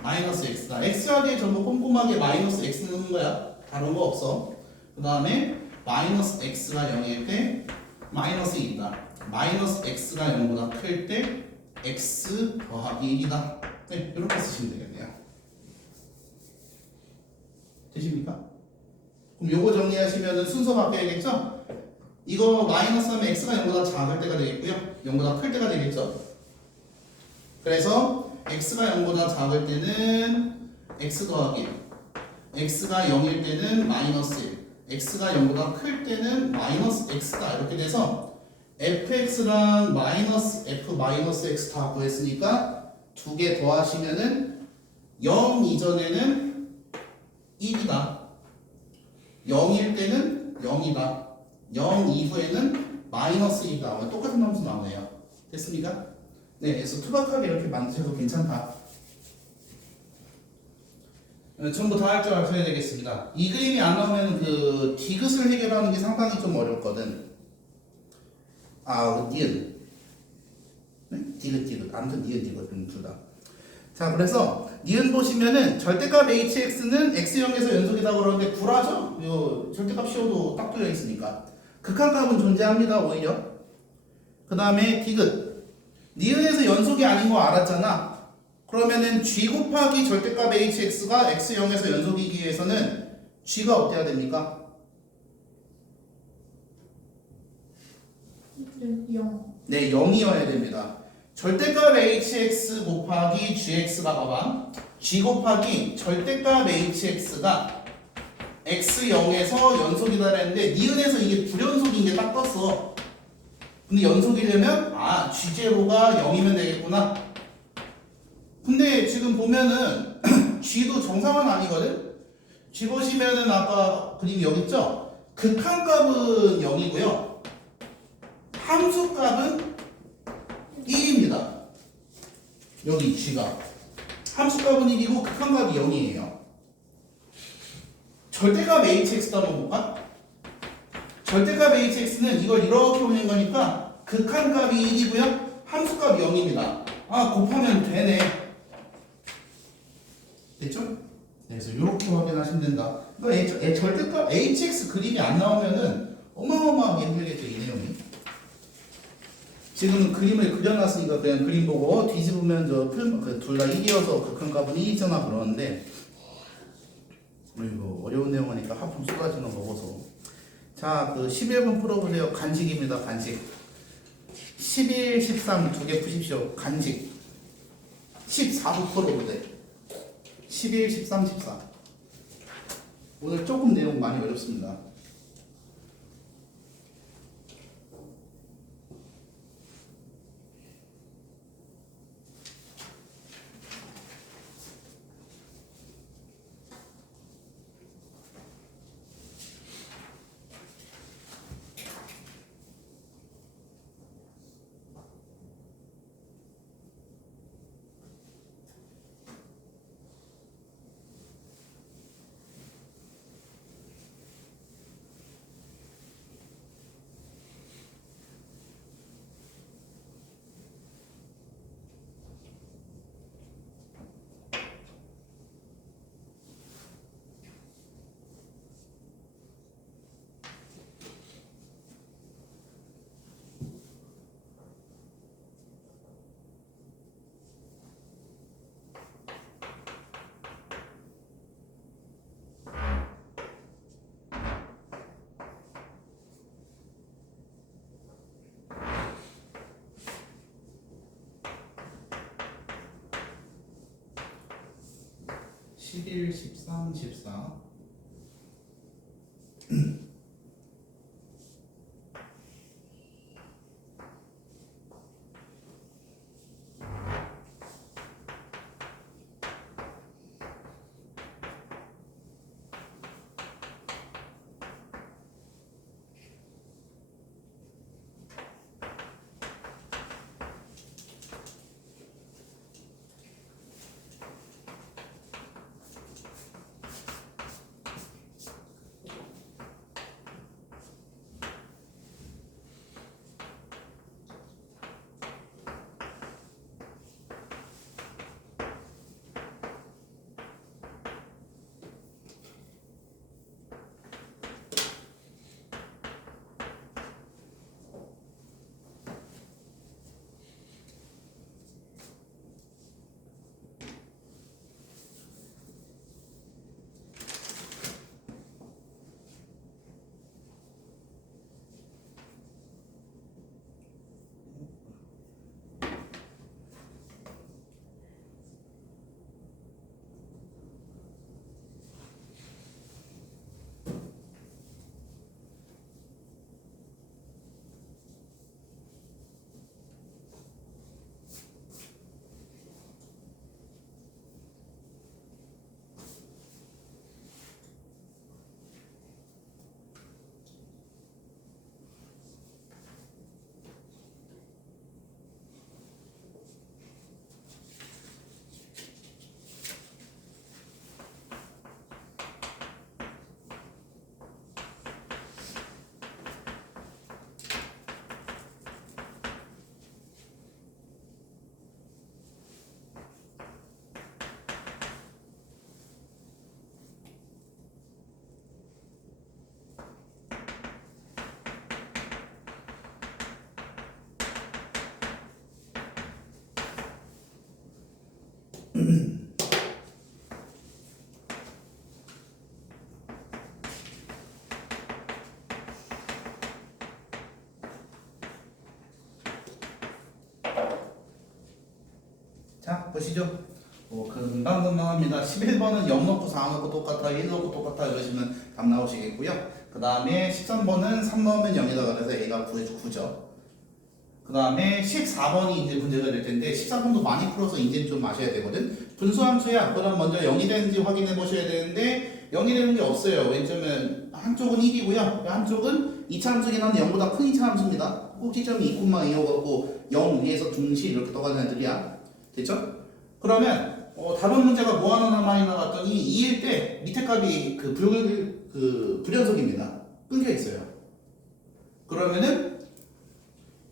마이너스 x다. x하게 전부 꼼꼼하게 마이너스 x 넣는 거야. 다른 거 없어. 그 다음에 마이너스 x가 0일 때 마이너스 2이다. 마이너스 x가 0보다 클 때 x 더하기 1이다. 네, 이렇게 쓰시면 되겠네요. 되십니까? 그럼 요거 정리하시면 순서 바뀌어야겠죠? 이거 마이너스 하면 x가 0보다 작을 때가 되겠고요. 0보다 클 때가 되겠죠? 그래서 x가 0보다 작을 때는 x 더하기 1, x가 0일 때는 마이너스 1, x가 0보다 클 때는 마이너스 x다. 이렇게 돼서 fx랑 마이너스 f 마이너스 x 다 구했으니까 두 개 더하시면은 0 이전에는 1이다. 0일 때는 0이다. 0 이후에는 마이너스 1이다. 똑같은 함수 나오네요. 됐습니까? 네, 그래서 투박하게 이렇게 만드셔도 괜찮다. 전부 다 할 줄 아셔야 되겠습니다. 이 그림이 안 나오면 그 디귿을 해결하는 게 상당히 좀 어렵거든. 니은. 네? 디귿. 아무튼 니은, 디귿 둘 다. 자, 그래서 니은 보시면은 절대값 hx는 x0에서 연속이다 그러는데 불하죠? 요 절대값 씌워도 딱 뚫려 있으니까. 극한값은 존재합니다, 오히려. 그 다음에 디귿. 니은에서 연속이 아닌 거 알았잖아. 그러면은 g 곱하기 절대값 hx가 x0에서 연속이기 위해서는 g가 어때야 됩니까? 0. 네, 0이어야 됩니다. 절대값 hx 곱하기 gx가 봐봐. g 곱하기 절대값 hx가 x0에서 연속이다 그랬는데 니은에서 이게 불연속인 게 딱 떴어. 근데 연속이려면 g0가 0이면 되겠구나. 근데 지금 보면은 g도 정상은 아니거든. g 보시면은 아까 그림이 여기 있죠? 극한값은 0이고요. 함수값은 1입니다. 여기 g가 함수값은 1이고 극한값이 0이에요. 절대값 hx도 한번 볼까? 절대값 hx는 이걸 이렇게 보는 거니까 극한값이 1이고요. 함수값이 0입니다. 곱하면 되네. 됐죠? 그래서 이렇게 확인하시면 된다. 그러니까 절대값 hx 그림이 안 나오면은 어마어마하게 힘들겠죠, 이 내용이. 지금 그림을 그려놨으니까 그냥 그림 보고 뒤집으면 둘 다 1이어서 극한값은 1이잖아 그러는데 이거 어려운 내용이니까 하품 쏟아지는 거 보고서. 자, 그 11번 풀어보세요. 간식입니다, 간식. 11, 13 두 개 푸십시오. 간식. 14부 풀어보세요. 11, 13, 14. 오늘 조금 내용 많이 어렵습니다. 11, 13, 14. 자, 보시죠. 금방금방합니다. 11번은 0 넣고 4 넣고 똑같아, 1 넣고 똑같아 이러시면 답 나오시겠고요. 그 다음에 13번은 3 넣으면 0이다 그래서 A가 9죠. 그 다음에 14번이 이제 문제가 될 텐데 14번도 많이 풀어서 이제는 좀 마셔야 되거든. 분수함수야. 그럼 먼저 0이 되는지 확인해 보셔야 되는데 0이 되는 게 없어요. 왜냐면 한쪽은 1이고요. 한쪽은 2차 함수긴 한데 0보다 큰 2차 함수입니다. 꼭지점이 2,2여갖고 0 위에서 둥실 이렇게 떠가는 애들이야. 됐죠? 그러면 다른 문제가 뭐 하나 남아있나 봤더니 2일 때 밑에 값이 불연속입니다. 끊겨 있어요. 그러면은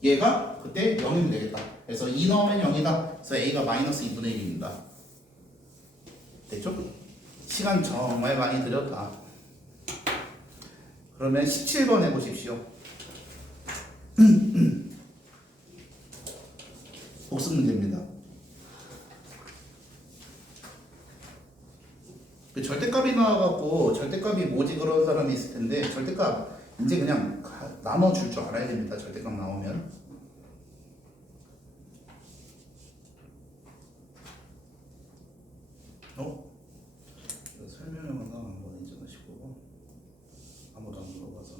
얘가 그때 0이면 되겠다. 그래서 2 넣으면 0이다. 그래서 A가 마이너스 2분의 1입니다. 됐죠? 시간 정말 많이 들였다. 그러면 17번 해보십시오. 복습 문제입니다. 그 절대값이 나와갖고 절대값이 뭐지 그런 사람이 있을 텐데 절대값 이제 그냥 나눠줄 줄 알아야 됩니다. 절대값 나오면. 이거 설명을 하나 한번 인정하시고 아무도 안 물어봐서.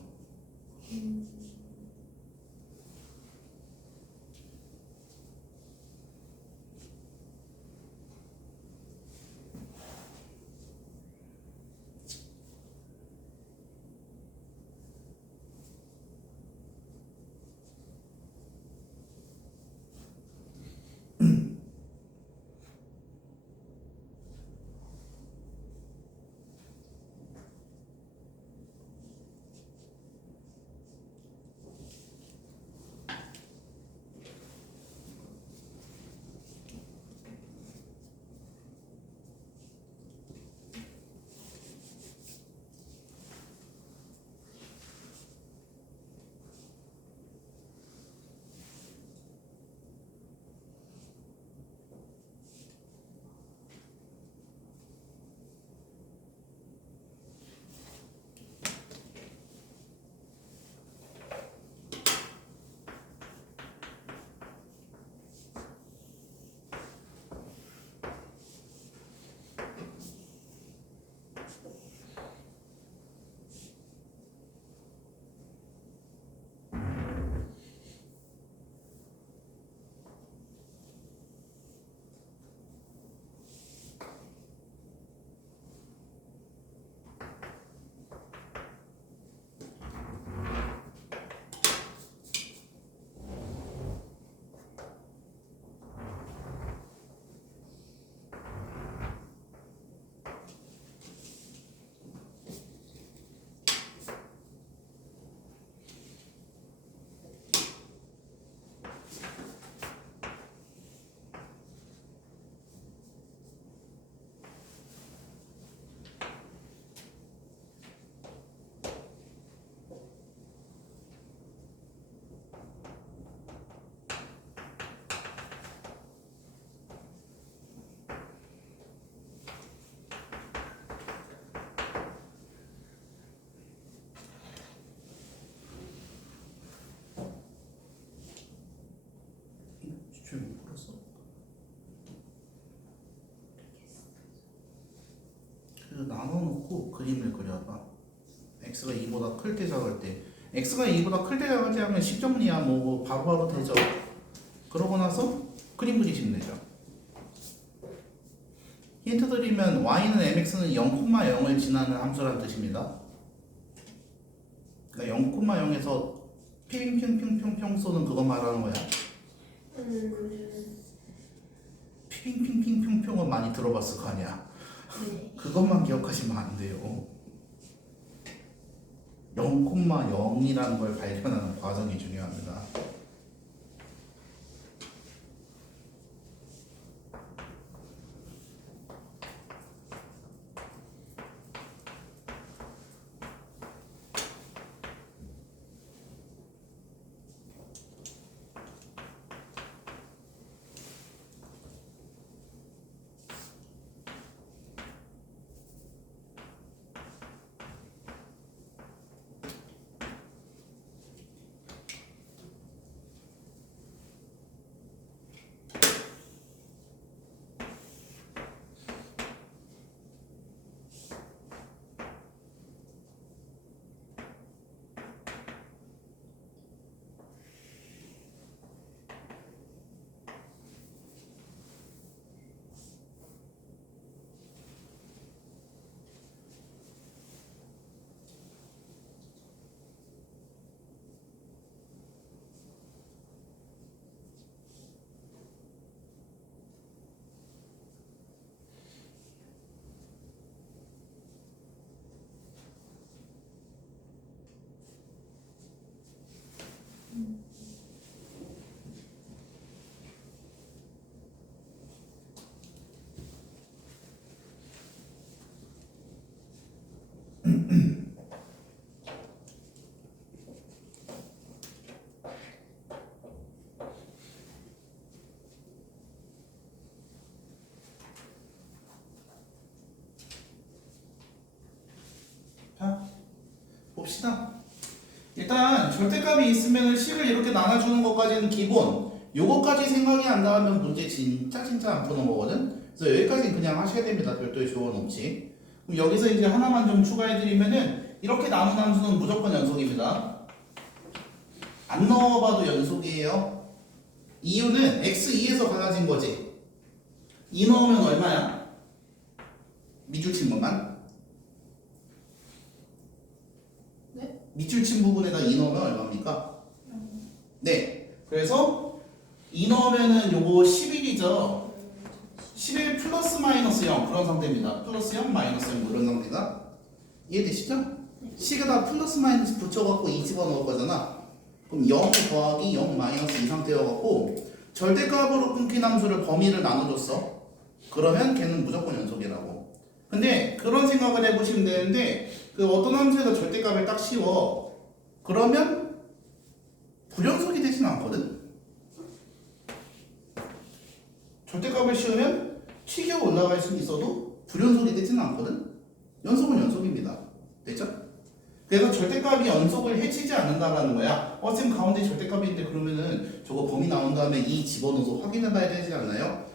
기출 못 풀었어? 그래서 나눠놓고 그림을 그려봐. x가 2보다 클 때 작을 때 x가 2보다 클 때 작을 때 하면 식정리야 뭐 바로바로 되죠. 그러고 나서 그림 그리시면 되죠. 힌트 드리면 y는 mx는 0,0을 지나는 함수라는 뜻입니다. 그러니까 0,0에서 핑핑핑핑핑 쏘는 그거 말하는 거야. 핑핑핑핑핑은 많이 들어봤을 거 아니야. 네. 그것만 기억하시면 안 돼요. 0,0이라는 걸 발견하는 과정이 중요합니다. 자, 봅시다. 일단 절대값이 있으면 식을 이렇게 나눠주는 것까지는 기본. 요거까지 생각이 안 나면 문제 진짜 안 푸는 거거든. 그래서 여기까지 그냥 하셔야 됩니다. 별도의 조언 없이. 그럼 여기서 이제 하나만 좀 추가해드리면은 이렇게 나눈 함수는 무조건 연속입니다. 안 넣어봐도 연속이에요. 이유는 x2에서 갈라진 거지. 2 넣으면 얼마야? 밑줄 친 것만. 네? 밑줄 친 부분에다 2 넣으면 얼마입니까? 네. 그래서 2 넣으면은 요거 11이죠. 11 플러스 마이너스 0 그런 상태입니다. 플러스 0 마이너스 0 이런 상태가 이해되시죠? 식에다 플러스 마이너스 붙여갖고 2 집어넣을 거잖아. 그럼 0 더하기 0 마이너스 이 상태여갖고 절대값으로 끊긴 함수를 범위를 나눠줬어. 그러면 걔는 무조건 연속이라고. 근데 그런 생각을 해보시면 되는데 그 어떤 함수에다 절대값을 딱 씌워. 그러면 불연속이 되진 않거든. 절대값을 씌우면 튀겨 올라갈 수 있어도 불연속이 되지는 않거든. 연속은 연속입니다. 됐죠? 그래서 절대값이 연속을 해치지 않는다라는 거야. 쌤 가운데 절대값이 있는데 그러면은 저거 범위 나온 다음에 2 집어넣어서 확인해 봐야 되지 않나요?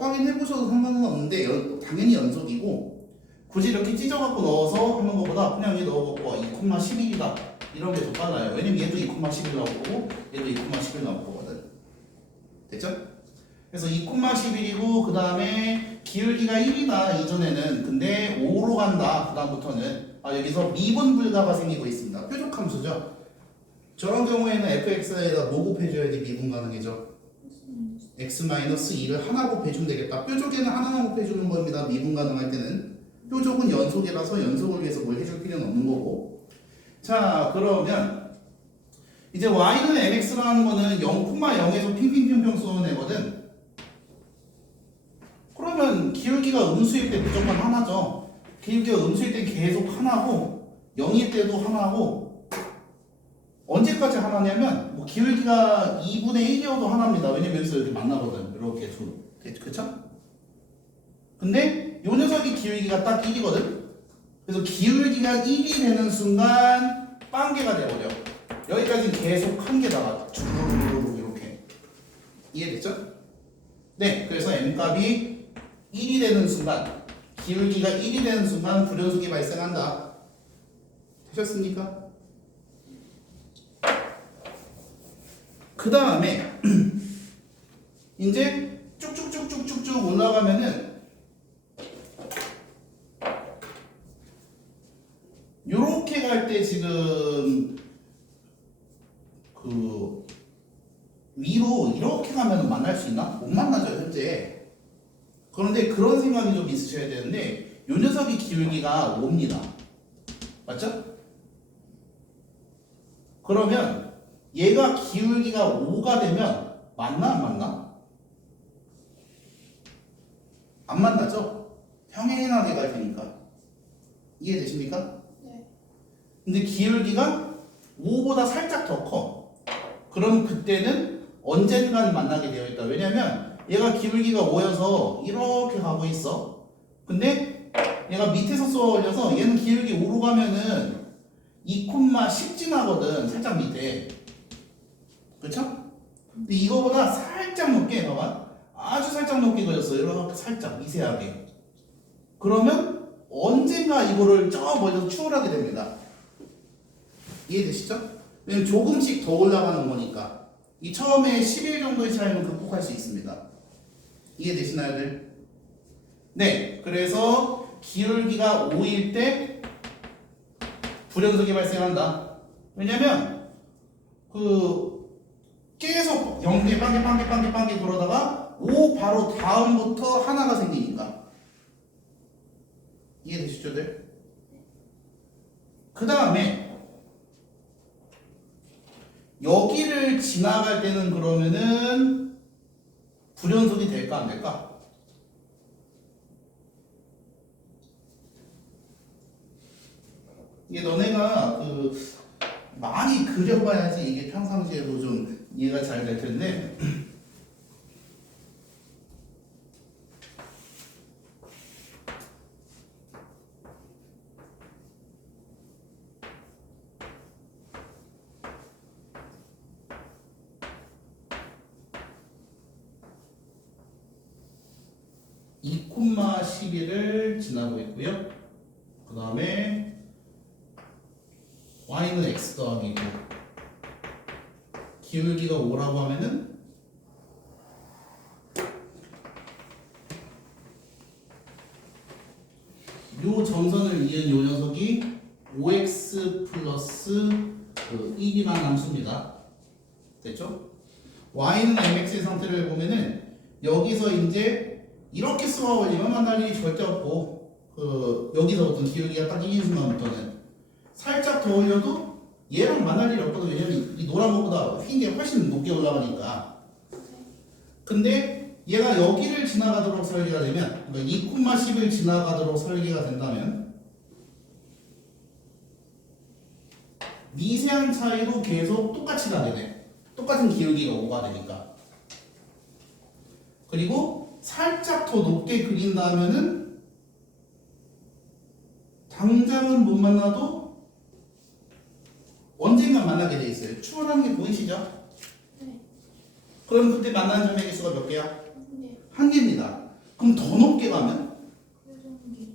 확인해 보셔도 상관은 없는데 당연히 연속이고 굳이 이렇게 찢어갖고 넣어서 하는 것보다 그냥 얘 넣어갖고 2,11이다 이런 게 더 빨라요. 왜냐면 얘도 2,11 나올 거고 얘도 2,11 나올 거거든. 됐죠? 그래서 2,11이고 그 다음에 기울기가 1이다 이전에는. 근데 5로 간다 그 다음부터는. 여기서 미분 불가가 생기고 있습니다. 표적 함수죠. 저런 경우에는 fx에다 뭐 곱해줘야지 미분 가능해져? x-2를 하나 곱해주면 되겠다. 뾰족에는 하나만 곱해주는 겁니다. 미분 가능할 때는. 뾰족은 연속이라서 연속을 위해서 뭘 해줄 필요는 없는 거고. 자, 그러면 이제 y는 mx라는 거는 0,0에서 핑핑핑핑 쏘는 애거든. 그러면 기울기가 음수일 때 무조건 하나죠. 기울기가 음수일 때 계속 하나고 0일 때도 하나고 언제까지 하나냐면 뭐 기울기가 2분의 1이어도 하나입니다. 왜냐면 여기서 이렇게 만나거든. 이렇게 두. 그쵸? 근데 요 녀석이 기울기가 딱 1이거든. 그래서 기울기가 1이 되는 순간 빵개가 돼버려. 여기까지 계속 한 개다가 주르륵 이렇게. 이해됐죠? 네, 그래서 m값이 1이 되는 순간, 기울기가 1이 되는 순간 불연속이 발생한다. 되셨습니까? 그 다음에 이제 쭉쭉쭉쭉쭉쭉 올라가면은 요렇게 갈 때 지금 그 위로 이렇게 가면 만날 수 있나? 못 만나죠 현재. 그런데 그런 생각이 좀 있으셔야 되는데 요 녀석이 기울기가 5입니다. 맞죠? 그러면 얘가 기울기가 5가 되면 만나 안 만나? 안 만나죠? 평행하게 갈 테니까. 이해되십니까? 네. 근데 기울기가 5보다 살짝 더 커. 그럼 그때는 언젠간 만나게 되어 있다. 왜냐면 얘가 기울기가 5여서 이렇게 가고 있어. 근데 얘가 밑에서 쏘아 올려서 얘는 기울기 5로 가면은 2,10 지나거든. 살짝 밑에. 그쵸? 근데 이거보다 살짝 높게 봐봐. 아주 살짝 높게 그렸어. 이렇게 살짝 미세하게. 그러면 언젠가 이거를 저 멀리서 추월하게 됩니다. 이해되시죠? 왜냐면 조금씩 더 올라가는 거니까. 이 처음에 11 정도의 차이는 극복할 수 있습니다. 이해되시나요? 네. 그래서 기울기가 5일 때 불연속이 발생한다. 왜냐면 계속 0개 빵개 그러다가 5 바로 다음부터 하나가 생기니까. 이해되시죠? 그 다음에 여기를 지나갈 때는 그러면은 불연속이 될까 안 될까? 이게 너네가 많이 그려봐야지 이게 평상시에도 좀 이해가 잘 될 텐데 이 2,11을 지나고 있고요. 그 다음에 y는 x 더하기고 기울기가 5라고 하면은 요 점선을 이은 요 녀석이 5x 플러스 1이라는 함수입니다. 됐죠? y는 mx의 상태를 보면은 여기서 이제 이렇게 쏘아 올리면 만날 일이 절대 없고 여기서부터 기울기가 딱 이긴 순간부터는 살짝 더 올려도 얘랑 만날 일이 없거든. 왜냐면 이 노란 거보다 흰 게 훨씬 높게 올라가니까. 근데 얘가 여기를 지나가도록 설계가 되면 그러니까 2,10을 지나가도록 설계가 된다면 미세한 차이로 계속 똑같이 가게 돼. 똑같은 기울기가 5가 되니까. 그리고 살짝 더 높게 그린다면은 당장은 못 만나도 언젠가 만나게 돼 있어요. 추월하는 게 보이시죠? 네. 그럼 그때 만나는 점의 개수가 몇 개야? 네. 한 개입니다. 그럼 더 높게 가면? 회전기.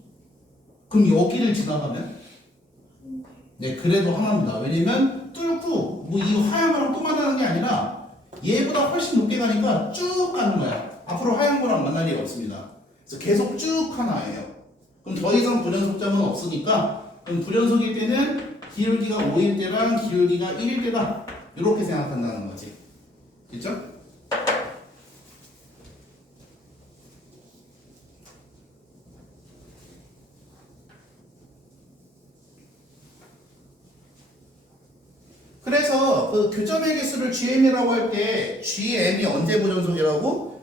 그럼 여기를 지나가면? 한 개. 네, 그래도 하나입니다. 왜냐면 뚫고 뭐 이 하얀 거랑 또 만나는 게 아니라 얘보다 훨씬 높게 가니까 쭉 가는 거야. 앞으로 하얀 거랑 만날 일이 없습니다. 그래서 계속 쭉 하나예요. 그럼 더 이상 불연속점은 없으니까 그럼 불연속일 때는 기울기가 5일 때랑 기울기가 1일 때다. 이렇게 생각한다는 거지. 됐죠? 그래서 교점의 개수를 GM이라고 할 때 GM이 언제 불연속이라고?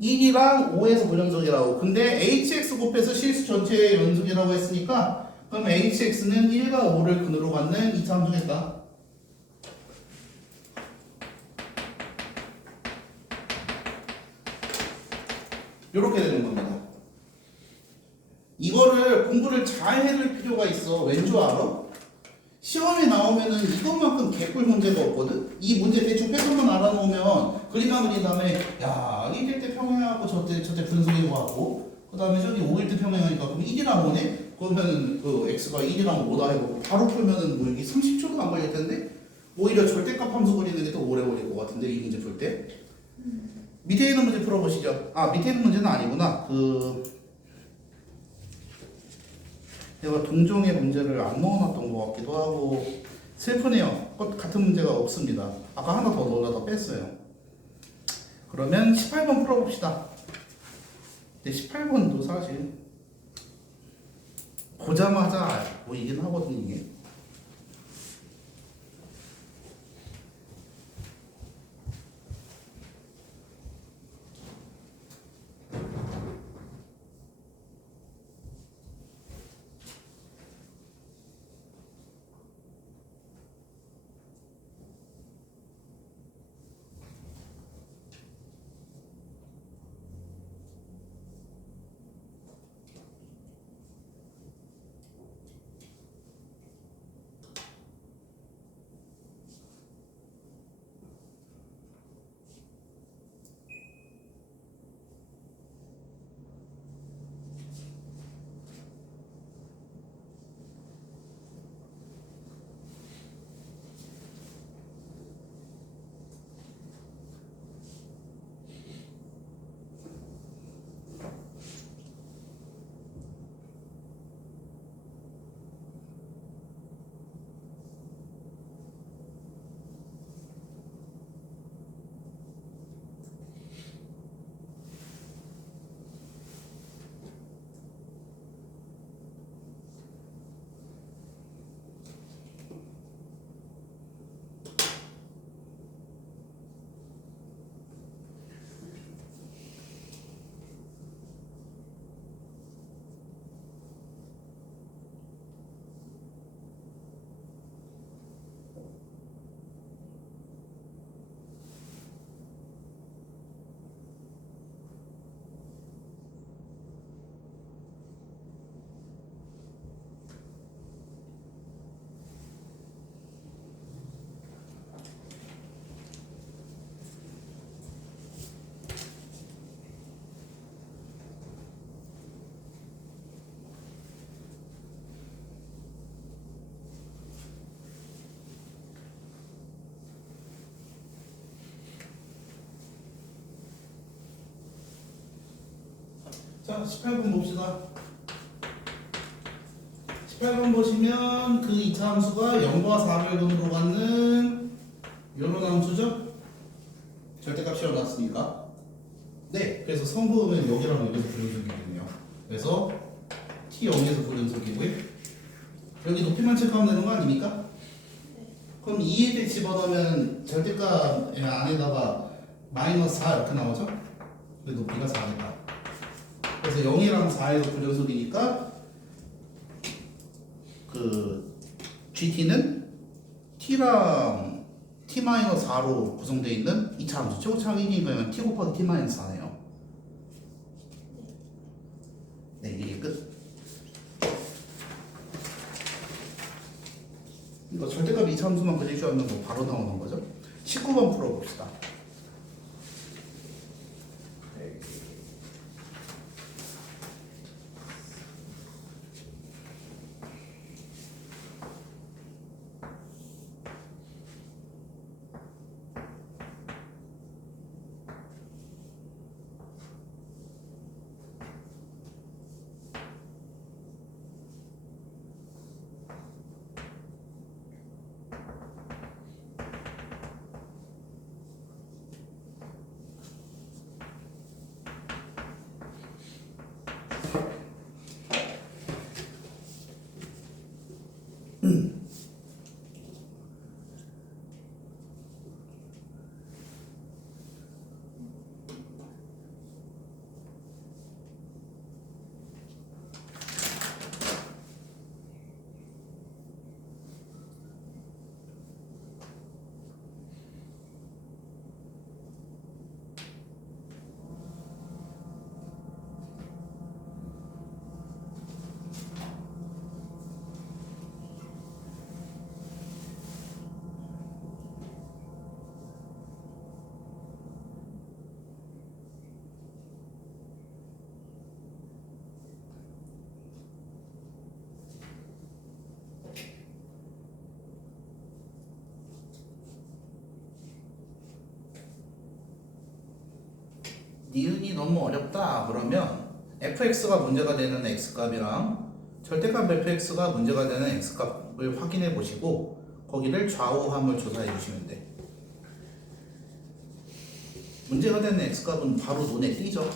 1이랑 5에서 불연속이라고. 근데 HX 곱해서 실수 전체의 연속이라고 했으니까 그럼 HX는 1과 5를 근으로 갖는 이차 함수겠다. 이렇게 되는 겁니다. 이거를 공부를 잘 해둘 필요가 있어. 왠 줄 알아? 시험에 나오면은 이것만큼 개꿀 문제가 없거든? 이 문제 대충 패턴만 알아놓으면 그림만 그린 다음에 야 1일 때 평행하고 저때 분수인 것 같고 그 다음에 저기 5일 때 평행하니까 그럼 1이랑 5네? 그러면 그 x가 1이랑 5다 해고 바로 풀면은 뭐 여기 30초도 안 걸릴 텐데 오히려 절대값 함수 그리는 게 더 오래 걸릴 것 같은데 이 문제 풀 때 밑에 있는 문제 풀어보시죠. 아 밑에 있는 문제는 아니구나. 내가 동종의 문제를 안 넣어놨던 것 같기도 하고 슬프네요. 같은 문제가 없습니다. 아까 하나 더 넣으려다 뺐어요. 그러면 18번 풀어봅시다. 근데 18번도 사실 보자마자 보이긴 하거든요 이게. 자, 18번 봅시다. 18번 보시면 그 2차 함수가 0과 4별근으로 갖는 이런 함수죠? 절대값 씌워놨으니까. 네, 그래서 성분은 여기랑 여기서 불연속이거든요. 그래서 T0에서 불연속이고요. 여기 높이만 체크하면 되는 거 아닙니까? 그럼 2에 집어넣으면 절대값 안에다가 마이너스 4 이렇게 나오죠? 그래서 높이가 4니까. 그래서 0이랑 4에서 불연속이니까 그 GT는 T랑 T-4로 구성되어 있는 2차 함수 최고차항 1이니까 T 곱하기 T-4네요. 네, 이게 끝. 이거 절대값 2차 함수만 그릴 줄 알면 뭐 바로 나오는 거죠. 19번 풀어봅시다. 니은이 너무 어렵다 그러면 fx가 문제가 되는 x값이랑 절대값 fx가 문제가 되는 x값을 확인해 보시고 거기를 좌우함을 조사해 주시면 돼. 문제가 되는 x값은 바로 눈에 띄죠.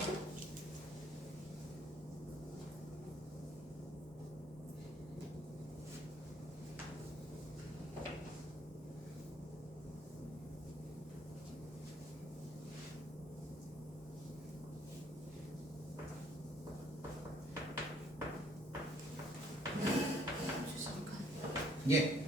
잠깐. 예.